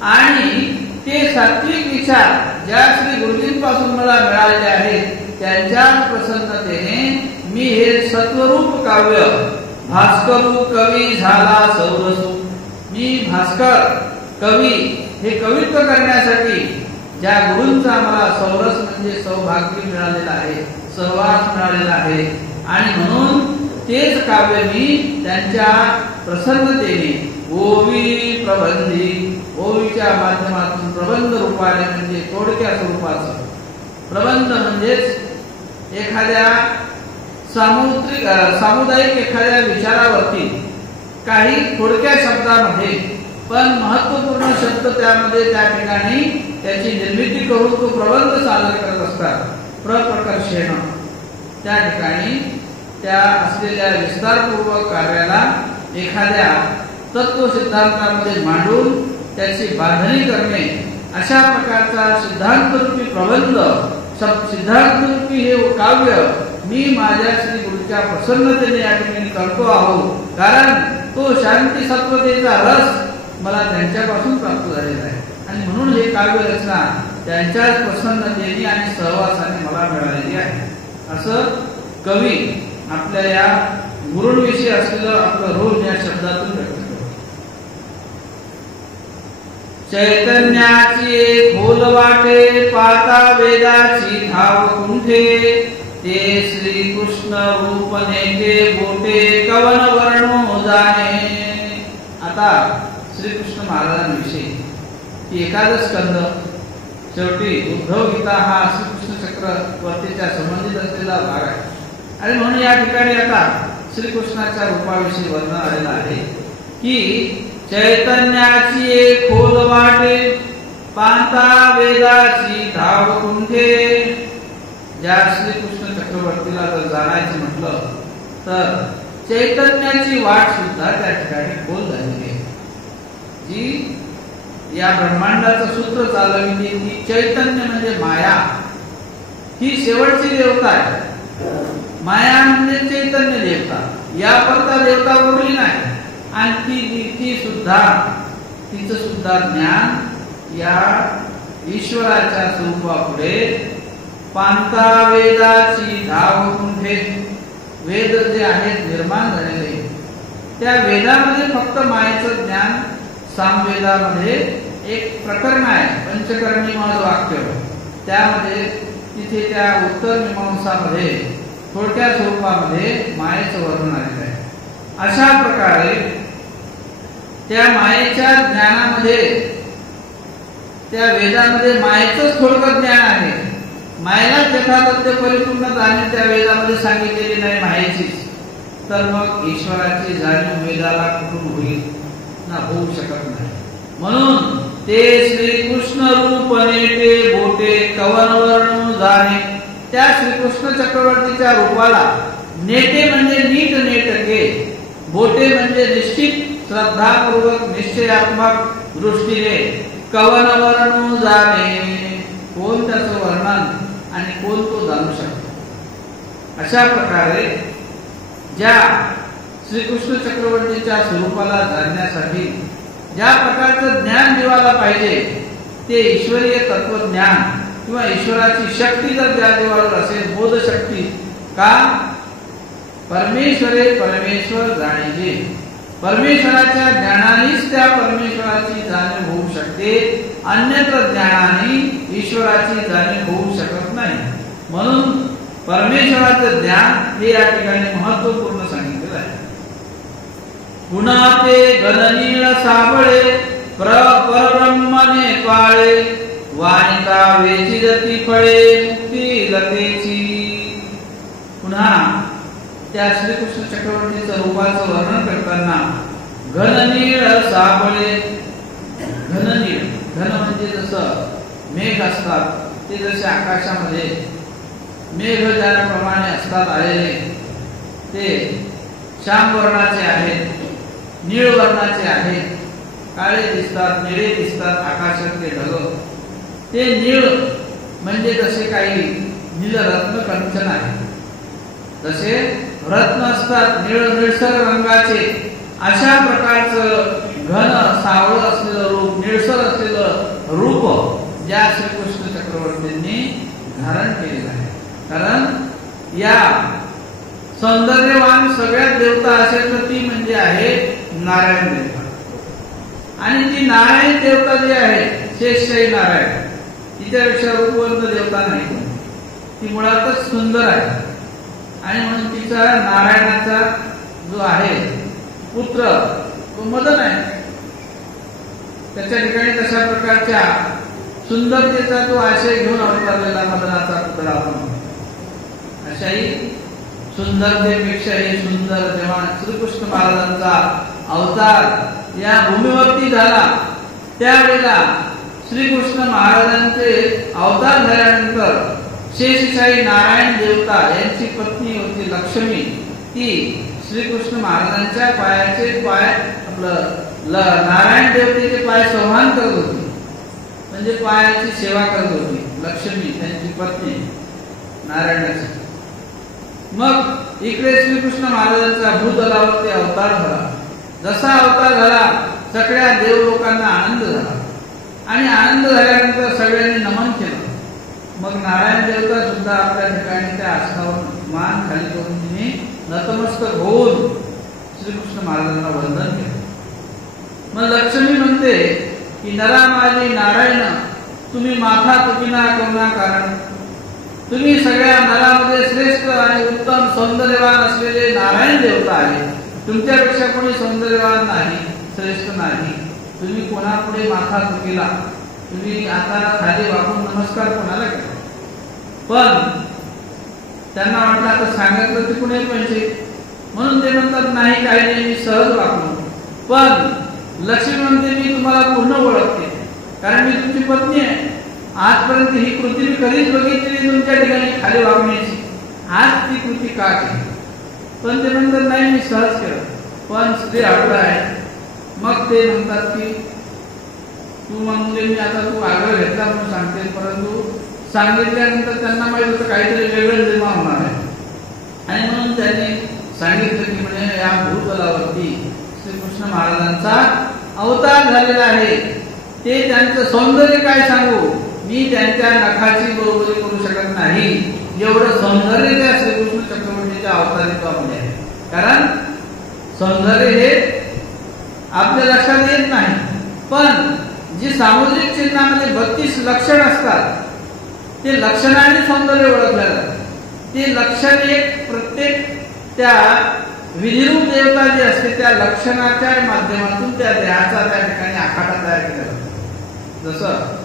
आणि ते सात्विक विचार ज्या श्री गुरुजींपासून मला मिळालेले आहेत त्यांच्या प्रसन्नतेने मी हे सत्वरूप काव्य भास्करू कवी झाला सौरसू, मी भास्कर कवी हे कवित्व करण्यासाठी ज्या गुरूंचा मला सौरस म्हणजे सौभाग्य मिळालेला आहे, सहवास मिळालेला आहे आणि म्हणून तेच काव्य मी त्यांच्या प्रसन्नतेने ओवी प्रबंधी, ओवीच्या माध्यमातून प्रबंध रूपाने म्हणजे थोडक्या स्वरूपाचं प्रबंध म्हणजेच एखाद्या सामुदायिक एखाद्या विचारावरती काही थोडक्या शब्दामध्ये पण महत्वपूर्ण शब्द त्यामध्ये त्या ठिकाणी त्याची निर्मिती करून तो प्रबंध सादर करत असतात. प्रकर्षेण त्या ठिकाणी त्या असलेल्या विस्तारपूर्वक कार्याला एखाद्या तत्व सिद्धांतामध्ये मांडून त्याची बांधणी करणे, अशा प्रकारचा सिद्धांतरूपी प्रबंध, सिद्धांतरूपी हे काव्य मी माझ्या श्री गुरुच्या प्रसन्नतेने या ठिकाणी करतो आहोत, कारण तो शांती सत्वतेचा रस मला त्यांच्यापासून प्राप्त झालेला आहे आणि म्हणून हे काव्य रचना त्यांच्याच प्रसन्नतेने आणि सहवासाने मला मिळालेली आहे. असं कवी आपल्या या गुरूंविषयी असलेलं आपलं ऋण या शब्दातून व्यक्त करतो. चैतन्याची खोल वाटे पाता वेदाची धाव कुंठे, ते श्री कृष्ण रूप नेते बोटे कवन वर्णो जाणे. आता श्रीकृष्ण महाराजांविषयी एखादं स्कंद, शेवटी उद्धव गीता हा श्रीकृष्ण चक्रवर्तीच्या संबंधित असलेला भाग आहे आणि म्हणून या ठिकाणी आता श्रीकृष्णाच्या रूपाविषयी वर्णन आलेलं आहे की चैतन्याची एक खोल वाटे पांता वेदाची धाव कुंठे. ज्या श्रीकृष्ण चक्रवर्तीला जर जाणायचं म्हटलं तर चैतन्याची वाट सुद्धा त्या ठिकाणी खोल झालेली आहे. जी या ब्रह्मांडाचं सूत्र चालविते ती चैतन्य म्हणजे माया, ही शेवटची देवता आहे. माया म्हणजे चैतन्य देवता, या परता देवता उरली नाही आणि तिचं सुद्धा ज्ञान या ईश्वराच्या स्वरूपापुढे पांता वेदाची धाव कुंठे. वेद जे आहेत निर्माण झालेले त्या वेदामध्ये फक्त मायेचं ज्ञान, सामवेदामध्ये एक प्रकरण आहे पंचकर्णी वाक्य, त्यामध्ये तिथे त्या उत्तर मीमांसामध्ये थोडक्या स्वरूपामध्ये मायेचं वर्णन आलेलं आहे. अशा प्रकारे त्या मायेच्या ज्ञानामध्ये त्या वेदामध्ये मायेचंच थोडकं ज्ञान आहे. मायेला यथातथ्य परिपूर्ण जाणीव त्या वेदामध्ये सांगितलेली नाही मायेचीच, तर मग ईश्वराची जाणीव वेदाला कुठून होईल ना, होऊ शकत नाही. म्हणून ते श्रीकृष्ण रूप नेते बोटे कवन वर्णू जाणे. त्या श्रीकृष्ण चक्रवर्तीच्या रूपाला नेते म्हणजे नीट नेटके, बोटे म्हणजे निश्चित श्रद्धापूर्वक निश्चयात्मक दृष्टीने कवन वर्णू जाणे. कोण त्याचं वर्णन आणि कोण तो जाणू शकतो. अशा प्रकारे ज्या श्रीकृष्ण चक्रवर्तीच्या स्वरूपाला जाणण्यासाठी ज्या प्रकारचं ज्ञान देवाला पाहिजे ते ईश्वरीय तत्वज्ञान किंवा ईश्वराची शक्ती जर ज्या देवावर असेल, बोध शक्ती, का परमेश्वरे परमेश्वर जाणीजे, परमेश्वराच्या ज्ञानानेच त्या परमेश्वराची जाणीव होऊ शकते, अन्यत्र ज्ञानाने ईश्वराची जाणीव होऊ शकत नाही. म्हणून परमेश्वराचं ज्ञान हे या ठिकाणी महत्वपूर्ण सांगितलेलं आहे. गुणाते गणनीळ साबळे परब्रह्मने पाळे, वाणिता वेचिरती फळे मुक्ती लतेची. पुन्हा त्या श्रीकृष्ण चक्रवर्तीचं रूपाचं वर्णन करताना घननीळ साबळे, घननीळ, घन म्हणजे जसं मेघ असतात ते जसे आकाशामध्ये मेघ ज्याप्रमाणे असतात आलेले ते श्याम वर्णाचे आहेत, निळ वर्णाचे आहेत, काळे दिसतात, निळे दिसतात आकाशातले ढग, ते निळ म्हणजे जसे काही नीलरत्न कंचन आहे, जसे रत्न असतात निळ निळसर रंगाचे, अशा प्रकारचं घन सावळ असलेलं रूप, निळसर असलेलं रूप ज्या श्रीकृष्ण चक्रवर्तींनी धारण केलेलं आहे. कारण या सौंदर्यवान सगळ्यात देवता असेल तर ती म्हणजे आहे नारायण देवता. आणि ती नारायण देवता जी आहे शेषशाही नारायण, तिच्यापेक्षा रूपवंत देवता नाही, ती मुळातच सुंदर आहे. आणि म्हणून तिचा नारायणाचा जो आहे पुत्र तो मदन आहे. त्याच्या ठिकाणी तशा प्रकारच्या सुंदरतेचा तो आशय घेऊन अवतरलेला मदनाचा पुतळा आपण. अशाही सुंदरतेपेक्षाही सुंदर जेव्हा श्रीकृष्ण महाराजांचा अवतार या भूमीवरती झाला त्यावेळेला श्रीकृष्ण महाराजांचे अवतार झाल्यानंतर शेषशाही नारायण देवता यांची पत्नी होती लक्ष्मी, ती श्रीकृष्ण महाराजांच्या पायाचे पाय नारायण देवतेचे पाय संवाहन करत होती, म्हणजे पायाची सेवा करत होती लक्ष्मी त्यांची पत्नी नारायणाची. मग इकडे श्रीकृष्ण महाराजांचा भूतलावरती अवतार झाला. जसा अवतार झाला सगळ्या देवलोकांना आनंद झाला आणि आनंद झाल्यानंतर सगळ्यांनी नमन केलं. मग नारायण देवता सुद्धा आपल्या ठिकाणी त्या आसनावर मान खाली करून तिने नतमस्तक होऊन श्रीकृष्ण महाराजांना वंदन केलं. मग लक्ष्मी म्हणते की नरा माझी नारायण तुम्ही माथा तुकिना करुणा कारण, तुम्ही सगळ्या नरामध्ये श्रेष्ठ आणि उत्तम सौंदर्यवान असलेले नारायण देवता आहे. तुमच्यापेक्षा कोणी सौंदर्यवान नाही, श्रेष्ठ नाही. तुम्ही कोणापुढे माथा तुकिला, तुम्ही आता खाली वाकून नमस्कार कोणाला केला. पण त्यांना वाटलं आता सांगितलं ते कुणी पाहिजे, म्हणून ते म्हणतात नाही काही नाही मी सहज वाकलो. पण लक्ष्मी म्हणते मी तुम्हाला पूर्ण ओळखते, कारण मी तुमची पत्नी आहे. आजपर्यंत ही कृती मी कधीच बघितली तुमच्या ठिकाणी खाली वागण्याची, आज ती कृती का केली. पण ते म्हणतात नाही मी सहज केलं, पण स्त्री आग्रह आहे. मग ते म्हणतात की तू म्हणजे मी आता तू आग्रह घेतला म्हणून सांगते, परंतु सांगितल्यानंतर त्यांना माहित होतं काहीतरी वेगळं निर्माण होणार आहे. आणि म्हणून त्यांनी सांगितलं की म्हणजे या भूतलावरती श्रीकृष्ण महाराजांचा अवतार झालेला आहे, ते त्यांचं सौंदर्य काय सांगू, मी त्यांच्या नखाची बरोबरी करू शकत नाही, एवढं सौंदर्य त्या श्रीकृष्ण चक्रवर्तीच्या अवतारित्वामध्ये आहे. कारण सौंदर्य हे आपल्या लक्षात येत नाही, पण जी सामुद्रिक चिन्हामध्ये 32 लक्षण असतात ते लक्षणाने सौंदर्य ओळखलं जातं. ते लक्षण एक प्रत्येक त्या विधिरूप देवता जी असते त्या लक्षणाच्या माध्यमातून त्या देहाचा त्या ठिकाणी आखाडा तयार केला जातो. जसं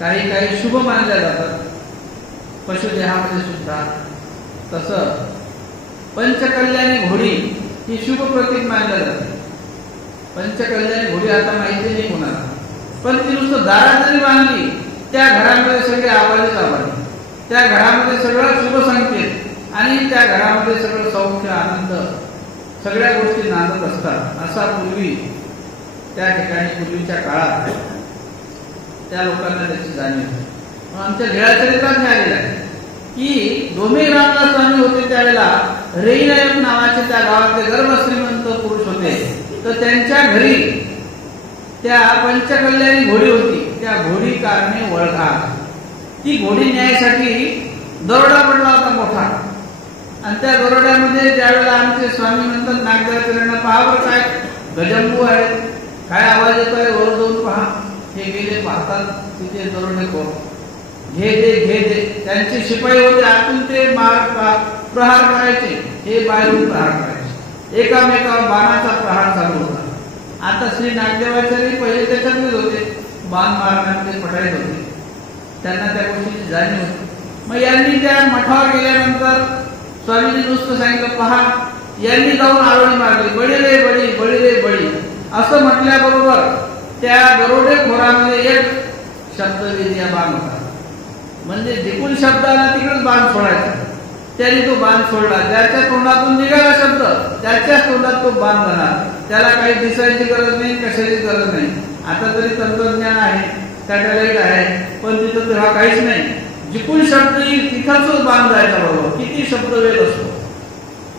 काही काही शुभ मानल्या जातात पशुदेहामध्ये सुद्धा, तसं पंचकल्याणी घोडी ही शुभ प्रतीक मानल्या जाते. पंचकल्याणी घोडी आता माहिती नाही कोणाला, पण ती नुसतं दारात जरी बांधली त्या घरामध्ये सगळे आवाजच आवाज, त्या घरामध्ये सगळं शुभ संकेत आणि त्या घरामध्ये सगळं सौख्य आनंद सगळ्या गोष्टी नांदत असतात. असा पूर्वी त्या ठिकाणी पूर्वीच्या काळात त्या लोकांना त्याची जाणीव. आमच्या लीळाचरित्रात मिळालेलं आहे की डोमे रामदास स्वामी होते त्यावेळेला रेईनायक नावाचे त्या गावातले गर्भश्रीमंत पुरुष होते, तर त्यांच्या घरी त्या पंचकल्याणी घोडी होती. त्या घोडी कारणे वळघा, ती घोडी न्यायसाठी दरोडा पडला होता मोठा. आणि त्या दरोड्यामध्ये ज्यावेळेला आमचे स्वामी म्हणतात नागदेवाचार्यांना पहा बरं काय गजंबू आहेत, काय आवाज येतोय, वर जाऊन पहा. हे गेले पाहतात तिथे दरोडे कोण घे दे. त्यांचे शिपाई होते, आतून ते प्रहार करायचे, हे बाहेरून प्रहार करायचे, एकामेकावर बाणाचा प्रहार चालू होता. आता श्री नागदेवाचार्य पहिले त्याच्यातलेच होते, बाण मारण्यामध्ये पटाईत होते, त्यांना त्या गोष्टीची जाणीव होती. मग यांनी त्या मठावर गेल्यानंतर स्वामींनी नुसतं सांगितलं, पहा यांनी जाऊन आरोळी मारली, बळी रे बळी, बळी रे बळी असं म्हटल्याबरोबर त्या दरोडेखोरामध्ये एक शब्दवेदिया बाण होता. म्हणजे जिकून शब्द आला तिकडेच बाण सोडायचा. त्याने तो बाण सोडला. ज्याच्या तोंडातून निघाला शब्द त्याच्याच तोंडात तो बाण जाणार. त्याला काही दिसायची गरज नाही, कशाची गरज नाही. आता तरी तंत्रज्ञान आहे, सॅटेलाइट आहे, पण तिथं तेव्हा काहीच नाही. जिकून शब्द येईल तिथंच तो बाण जायचा. बरोबर किती शब्दवेद असतो.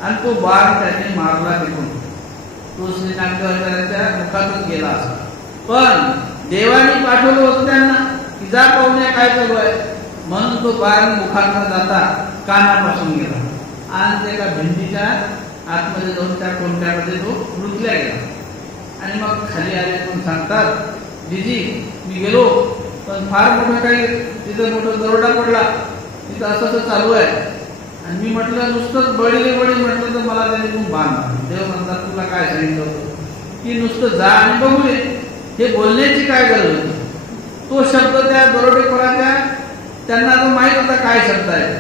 आणि तो बाण त्याने मारला तिथून. तो श्री ज्ञानदेवाचार्यांच्या मुखातच गेला असता. पण देवाने पाठवलं होतं त्यांना की जा पाहुण्या काय चालू आहे, म्हणून तो बाण मुखात न जाता कानापासून गेला आणि एका भिंतीच्या आतमध्ये जाऊन त्या कोणत्यामध्ये तो रुतल्या गेला. आणि मग खाली आले पण सांगतात, दिदी मी गेलो पण फार मोठं काही तिथं मोठं दरोडा पडला, तिथं असं चालू आहे. आणि मी म्हटलं नुसतंच बळी रे बळी म्हटलं तर मला त्याने तू बांध. देव म्हणतात तुला काय सांगितलं होतं की नुसतं जा आणि बघू ये. हे बोलण्याची काय गरज होती. तो शब्द त्या दरोडेखोराच्या त्यांना तो माहित होता काय शब्द आहे.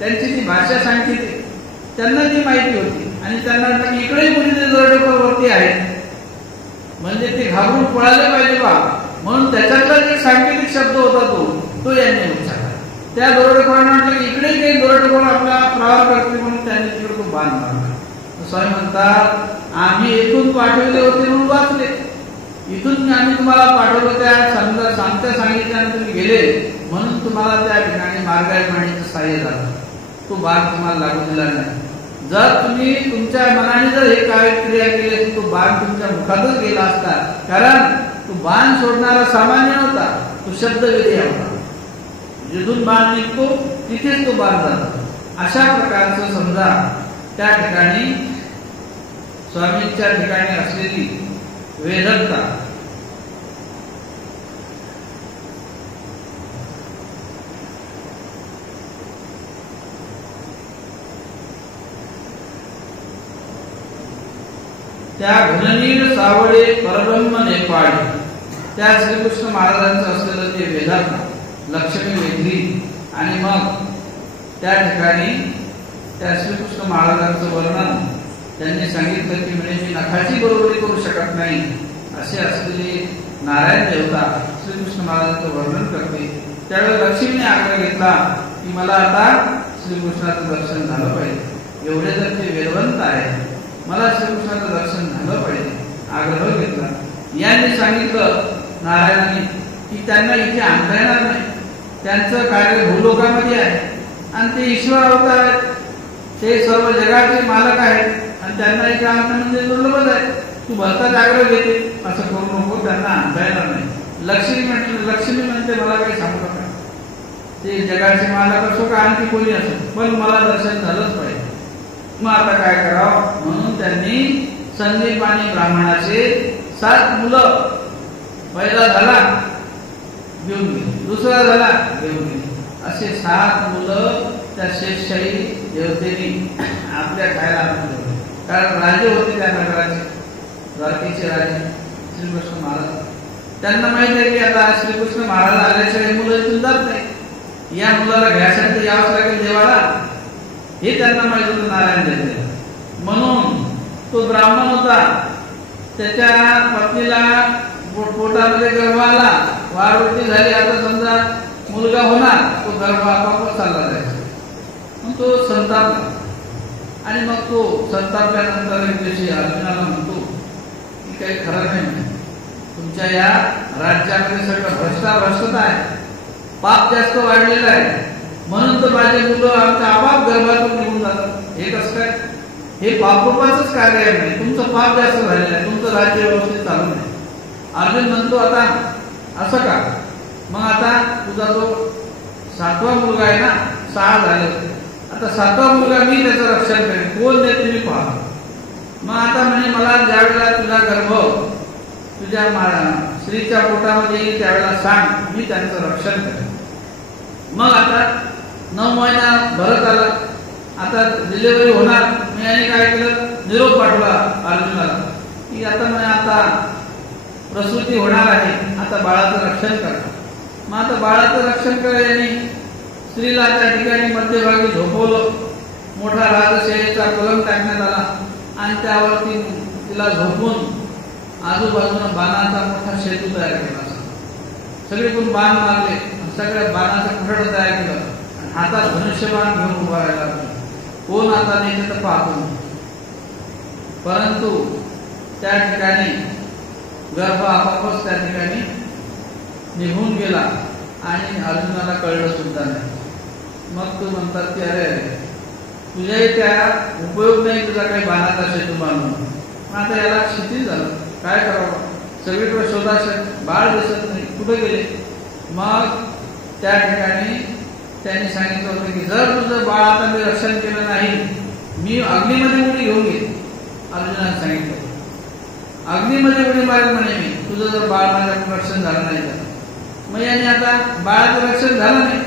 त्यांची ती भाषा सांगते त्यांना ती माहिती होती. आणि त्यांना वाटतं की इकडे कोणीतरी दरोडेखोर वरती आहे, म्हणजे ते घाबरून पळाले पाहिजे बा. म्हणून त्याच्यातला जे सांकेतिक शब्द होता तो यांनी उच्चारला. त्या दरोडेखोरांना वाटलं की इकडे काही दरोडेखोर आपला प्रहार करते, म्हणून त्यांनी तिकडे तो बाण मारला. स्वामी म्हणतात आम्ही इथून पाठवले होते म्हणून वाचले. इथून आम्ही तुम्हाला पाठवलं, त्या सांगत्या सांगितल्यानंतर तुम्ही गेले म्हणून तुम्हाला त्या ठिकाणी मार्गायमाणीचं सहाय्य झालं. तो बाण तुम्हाला लागू दिला नाही. जर तुम्ही तुमच्या मनाने जर हे काय क्रिया केली तर तो बाण तुमच्या मुखातच गेला असता. कारण तो बाण सोडणारा सामान्य होता, तो शब्दवेदी होता. जिथून बाण निघतो तिथेच तो बाण जातो. अशा प्रकारचं समजा त्या ठिकाणी स्वामींच्या ठिकाणी असलेली वेदकता. त्या घननील सावळे परब्रह्म नेपाळी त्या श्रीकृष्ण महाराजांचं असलेलं ते वेदांत लक्ष्मी वेधली. आणि मग त्या ठिकाणी त्या श्रीकृष्ण महाराजांचं वर्णन त्यांनी सांगितलं की म्हणजे मी नखाची बरोबरी करू शकत नाही असे असलेले नारायण देवता श्रीकृष्ण महाराजांचं वर्णन करते. त्यावेळेस लक्ष्मीने आग्रह घेतला की मला आता श्रीकृष्णाचं दर्शन झालं पाहिजे. एवढे जर ते वेदवंत आहे, मला श्रीकृष्णाचं दर्शन झालं पाहिजे. आग्रह घेतला. यांनी सांगितलं नारायणाने की त्यांना इथे आणता येणार नाही. त्यांचं कार्य भूलोकामध्ये आहे आणि ते ईश्वर अवतार आहेत. ते सर्व जगाचे मालक आहेत आणि त्यांना इथे आणणं म्हणजे दुर्लभच आहे. तू भरताच आग्रह घेते, असं करू नको, त्यांना आणता येणार नाही. लक्ष्मी म्हणते मला काही सांगू नका. ते जगाचे मालक असो का आणखी कोणी असो, पण मला दर्शन झालंच पाहिजे. मग आता काय करावं, म्हणून त्यांनी संदीपानी ब्राह्मणाचे 7 मुलं, पहिला झाला घेऊन गेले, दुसरा झाला घेऊन गेले, असे 7 मुलं त्या शेषशाही देवतेने आपल्या खायला आणून ठेवले. कारण राजे होते त्या नगराचे, द्वारकेचे राजे श्रीकृष्ण महाराज. त्यांना माहिती आहे की आता श्रीकृष्ण महाराज आल्याशिवाय मुलं इथून जात नाही. या मुलाला घ्यायसाठी यावंच लागेल देवाला, हे त्यांना माहित होतं नारायण देवतेला. म्हणून तो ब्राह्मण होता, त्याच्या पत्नीला पोटामध्ये गर्भ आला, वाढवृत्ती झाली, आता समजा मुलगा होणार, तो गर्भ आपापच चालला जायचा. मग तो संतापला. आणि मग तो संतापल्यानंतर एक दिवशी अर्जुनाला म्हणतो की काही खरं नाही, तुमच्या या राज्यामध्ये सगळं भ्रष्टता आहे, पाप जास्त वाढलेलं आहे, म्हणून तर माझे मुलं आमच्या आपाप गर्भातून निघून जातात. हे कसं काय? हे पापरूपाचंच कार्य आहे. तुमचं पाप जास्त झालेलं आहे, तुमचं राज्य व्यवस्थित चालू नाही. अर्जुन म्हणतो आता असं का? मग आता तुझा जो 7वा मुलगा आहे ना, 6 झाले, आता 7वा मुलगा मी त्याचं रक्षण करेन, कोण देते तुम्ही पहा. मग आता म्हणे मला ज्या वेळेला तुझा गर्भ तुझ्या स्त्रीच्या पोटामध्ये येईल त्यावेळेला सांग, मी त्यांचं रक्षण करेन. मग आता 9 महिना भरत आला, आता डिलिव्हरी होणार. मी याने काय केलं, निरोप पाठवला अर्जुनाला की आता म्हणे आता प्रसूती होणार आहे, आता बाळाचं रक्षण करा. मग आता बाळाचं रक्षण करा. यांनी स्त्रीला त्या ठिकाणी मध्यभागी झोपवलं. मोठा राजशेचा पलंग टाकण्यात आला आणि त्यावरती तिला झोपून आजूबाजूला बाणाचा मोठा सेतू तयार केला. सगळीकडून बाण मारले, सगळ्या बाणाचं खड तयार केलं, हातात धनुष्यबाण घेऊन उभा राहिला. कोण आता नाही तर पाहतो. परंतु त्या ठिकाणी गर्भ आपापच त्या ठिकाणी निघून गेला आणि अर्जुनाला कळलं सुद्धा नाही. मग तू म्हणतात की अरे तुझ्याही त्या उपयोग नाही तुझा काही बाणाचा सेतू मारून. आता याला क्षिती झालं, काय करावं? सगळीकडे शोधाशे, बाळ दिसत नाही, कुठे गेले? मग त्या ठिकाणी त्यांनी सांगितलं होतं की जर तुझं बाळ आता मी रक्षण केलं नाही, मी अग्नीमध्ये उडी घेऊन घेईन. अर्जुनाने सांगितलं अग्नीमध्ये उडी मारेल म्हणे मी, तुझं जर बाळ माझ्याकडून रक्षण झालं नाही तर. मग याने आता बाळाचं रक्षण झालं नाही,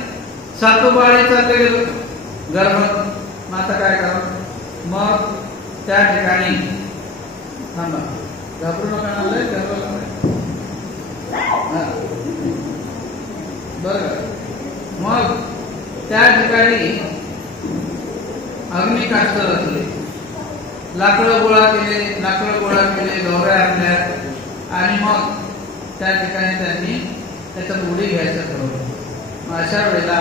सातवं बाळ चाललं गेलं गर्भात. मग आता काय करावं? मग त्या ठिकाणी थांबा, घाबरू नका, आलंय गर्भाला बरं. मग त्या ठिकाणी अग्निकाष्ठ रचले, लाकडं गोळा केले, गौऱ्या आणल्या आणि मग त्या ठिकाणी त्यांनी त्याच्यात उडी घ्यायचं ठरवलं. मग अशा वेळेला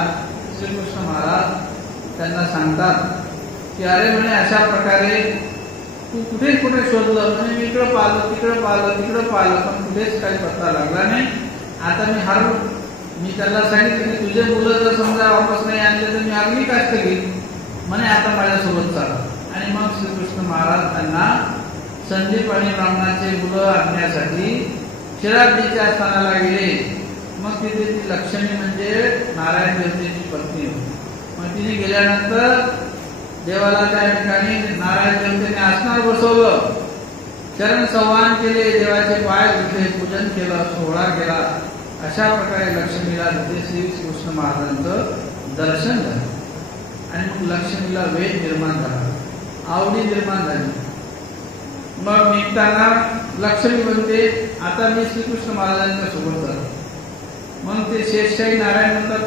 श्रीकृष्ण महाराज त्यांना सांगतात की अरे म्हणे अशा प्रकारे तू कुठे कुठे शोधलं, म्हणजे मी इकडं पाहिलं, तिकडं पाहिलं, पण कुठेच काही पत्ता लागला नाही. आता मी हरलो. मी त्याला सांगितलं की तुझे मुलं जर समजा वापस नाही आणले तर मी अग्निकाष्ठ घेईन म्हणे, आता माझ्यासोबत चाल. आणि मग श्रीकृष्ण महाराज त्यांना संदीप आणि ब्राह्मणाचे मुलं आणण्यासाठी क्षीराब्दीच्या स्थानाला गेले. मग तिथे ती लक्ष्मी म्हणजे नारायण देवतेची पत्नी होती. मग तिने गेल्यानंतर देवाला त्या ठिकाणी नारायण देवतेने आसनावर बसवलं, चरण संवाहन केले, देवाचे पाय धुतले, पूजन केलं, सोहळा केला. अशा प्रकारे लक्ष्मीला तिथे श्रीकृष्ण महाराजांचं दर्शन झालं. आणि मग लक्ष्मीला वेद निर्माण झाला, आवडी निर्माण झाली. मग निघताना लक्ष्मी म्हणते आता मी श्रीकृष्ण महाराजांच्या सोबत झालो. मग ते शेषशाही नारायण म्हणतात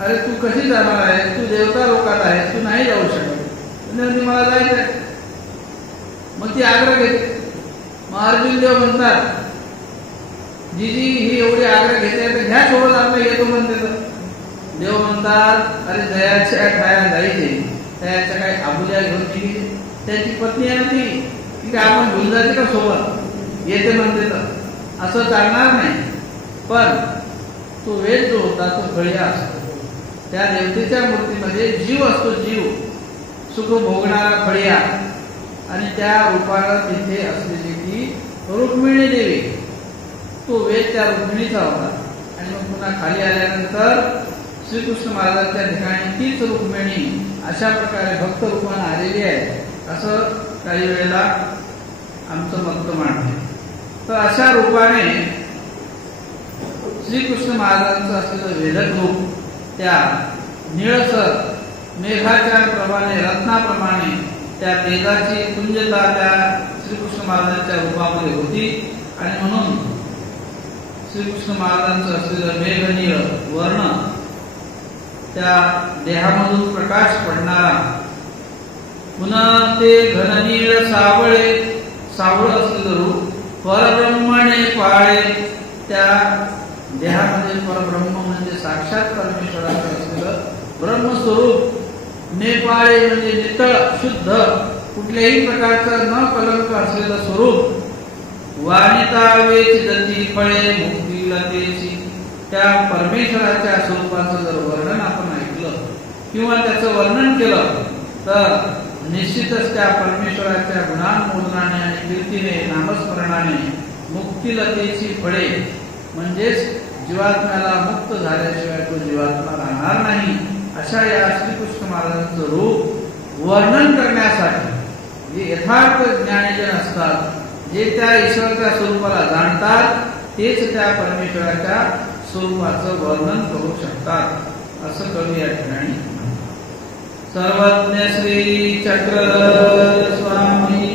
अरे तू कशी जाणार आहे, तू देवता लोकात आहे, तू नाही जाऊ शकत, मला जायचंय. मग ती आग्रह घेते. मग अर्जुन देव म्हणतात जीजी ही एवढी आग्रह घेते तर घ्या सोबत, आपलं येतो म्हणते. तर देव म्हणतात अरे दयाच्या खाया जायचे, दयाच्या काय आबुल्या घेऊन गेली, त्याची पत्नी आहे ती काय आपण भूल जाते का सोबत, येते म्हणते. तर असं चालणार नाही. पण तो वेद जो होता तो खळिया असतो, त्या देवतेच्या मूर्तीमध्ये जीव असतो, जीव सुख भोगणारा खळिया. आणि त्या रूपाला तिथे असलेली ती रुक्मिणी देवी, तो वेद त्या रुक्मिणीचा होता. आणि मग पुन्हा खाली आल्यानंतर श्रीकृष्ण महाराजांच्या ठिकाणी तीच रुक्मिणी अशा प्रकारे भक्त रूपाने आलेली आहे, असं काही वेळेला आमचं मत मांडते. तर अशा रूपाने श्रीकृष्ण महाराजांचं असलेलं वेदक रूप त्या निळसर मेघाच्या प्रमाणे, रत्नाप्रमाणे त्या तेजाची कुंजता त्या श्रीकृष्ण महाराजांच्या रूपामध्ये होती. आणि म्हणून श्रीकृष्ण महाराजांचं असलेलं मेघनीळ वर्ण, त्या देहामधून प्रकाश पडणारा, पुन्हा ते घननीळ सावळ असलेलं रूप, परब्रह्मणे पाळे, त्या देहामध्ये परब्रह्म म्हणजे साक्षात परमेश्वराचं असलेलं ब्रह्मस्वरूप, नेपाळे म्हणजे नितळ शुद्ध, कुठल्याही प्रकारचं न कलंक असलेलं स्वरूप, वाणितावेची दती फळे मुक्ती लतेची, त्या परमेश्वराच्या स्वरूपाचं जर वर्णन आपण ऐकलं किंवा त्याचं वर्णन केलं तर निश्चितच त्या परमेश्वराच्या गुणांमोदनाने आणि कीर्तीने, नामस्मरणाने मुक्तिलतेची फळे म्हणजेच जीवात्म्याला मुक्त झाल्याशिवाय तो जीवात्मा राहणार नाही, अशा या श्रीकृष्ण महाराजांचं रूप वर्णन करण्यासाठी जे यथार्थ ज्ञानीजन असतात, जे त्या ईश्वराच्या स्वरूपाला जाणतात, तेच त्या परमेश्वराच्या स्वरूपाचं वर्णन करू शकतात, असं कवी या ठिकाणी. सर्वज्ञ श्री चक्रधर स्वामी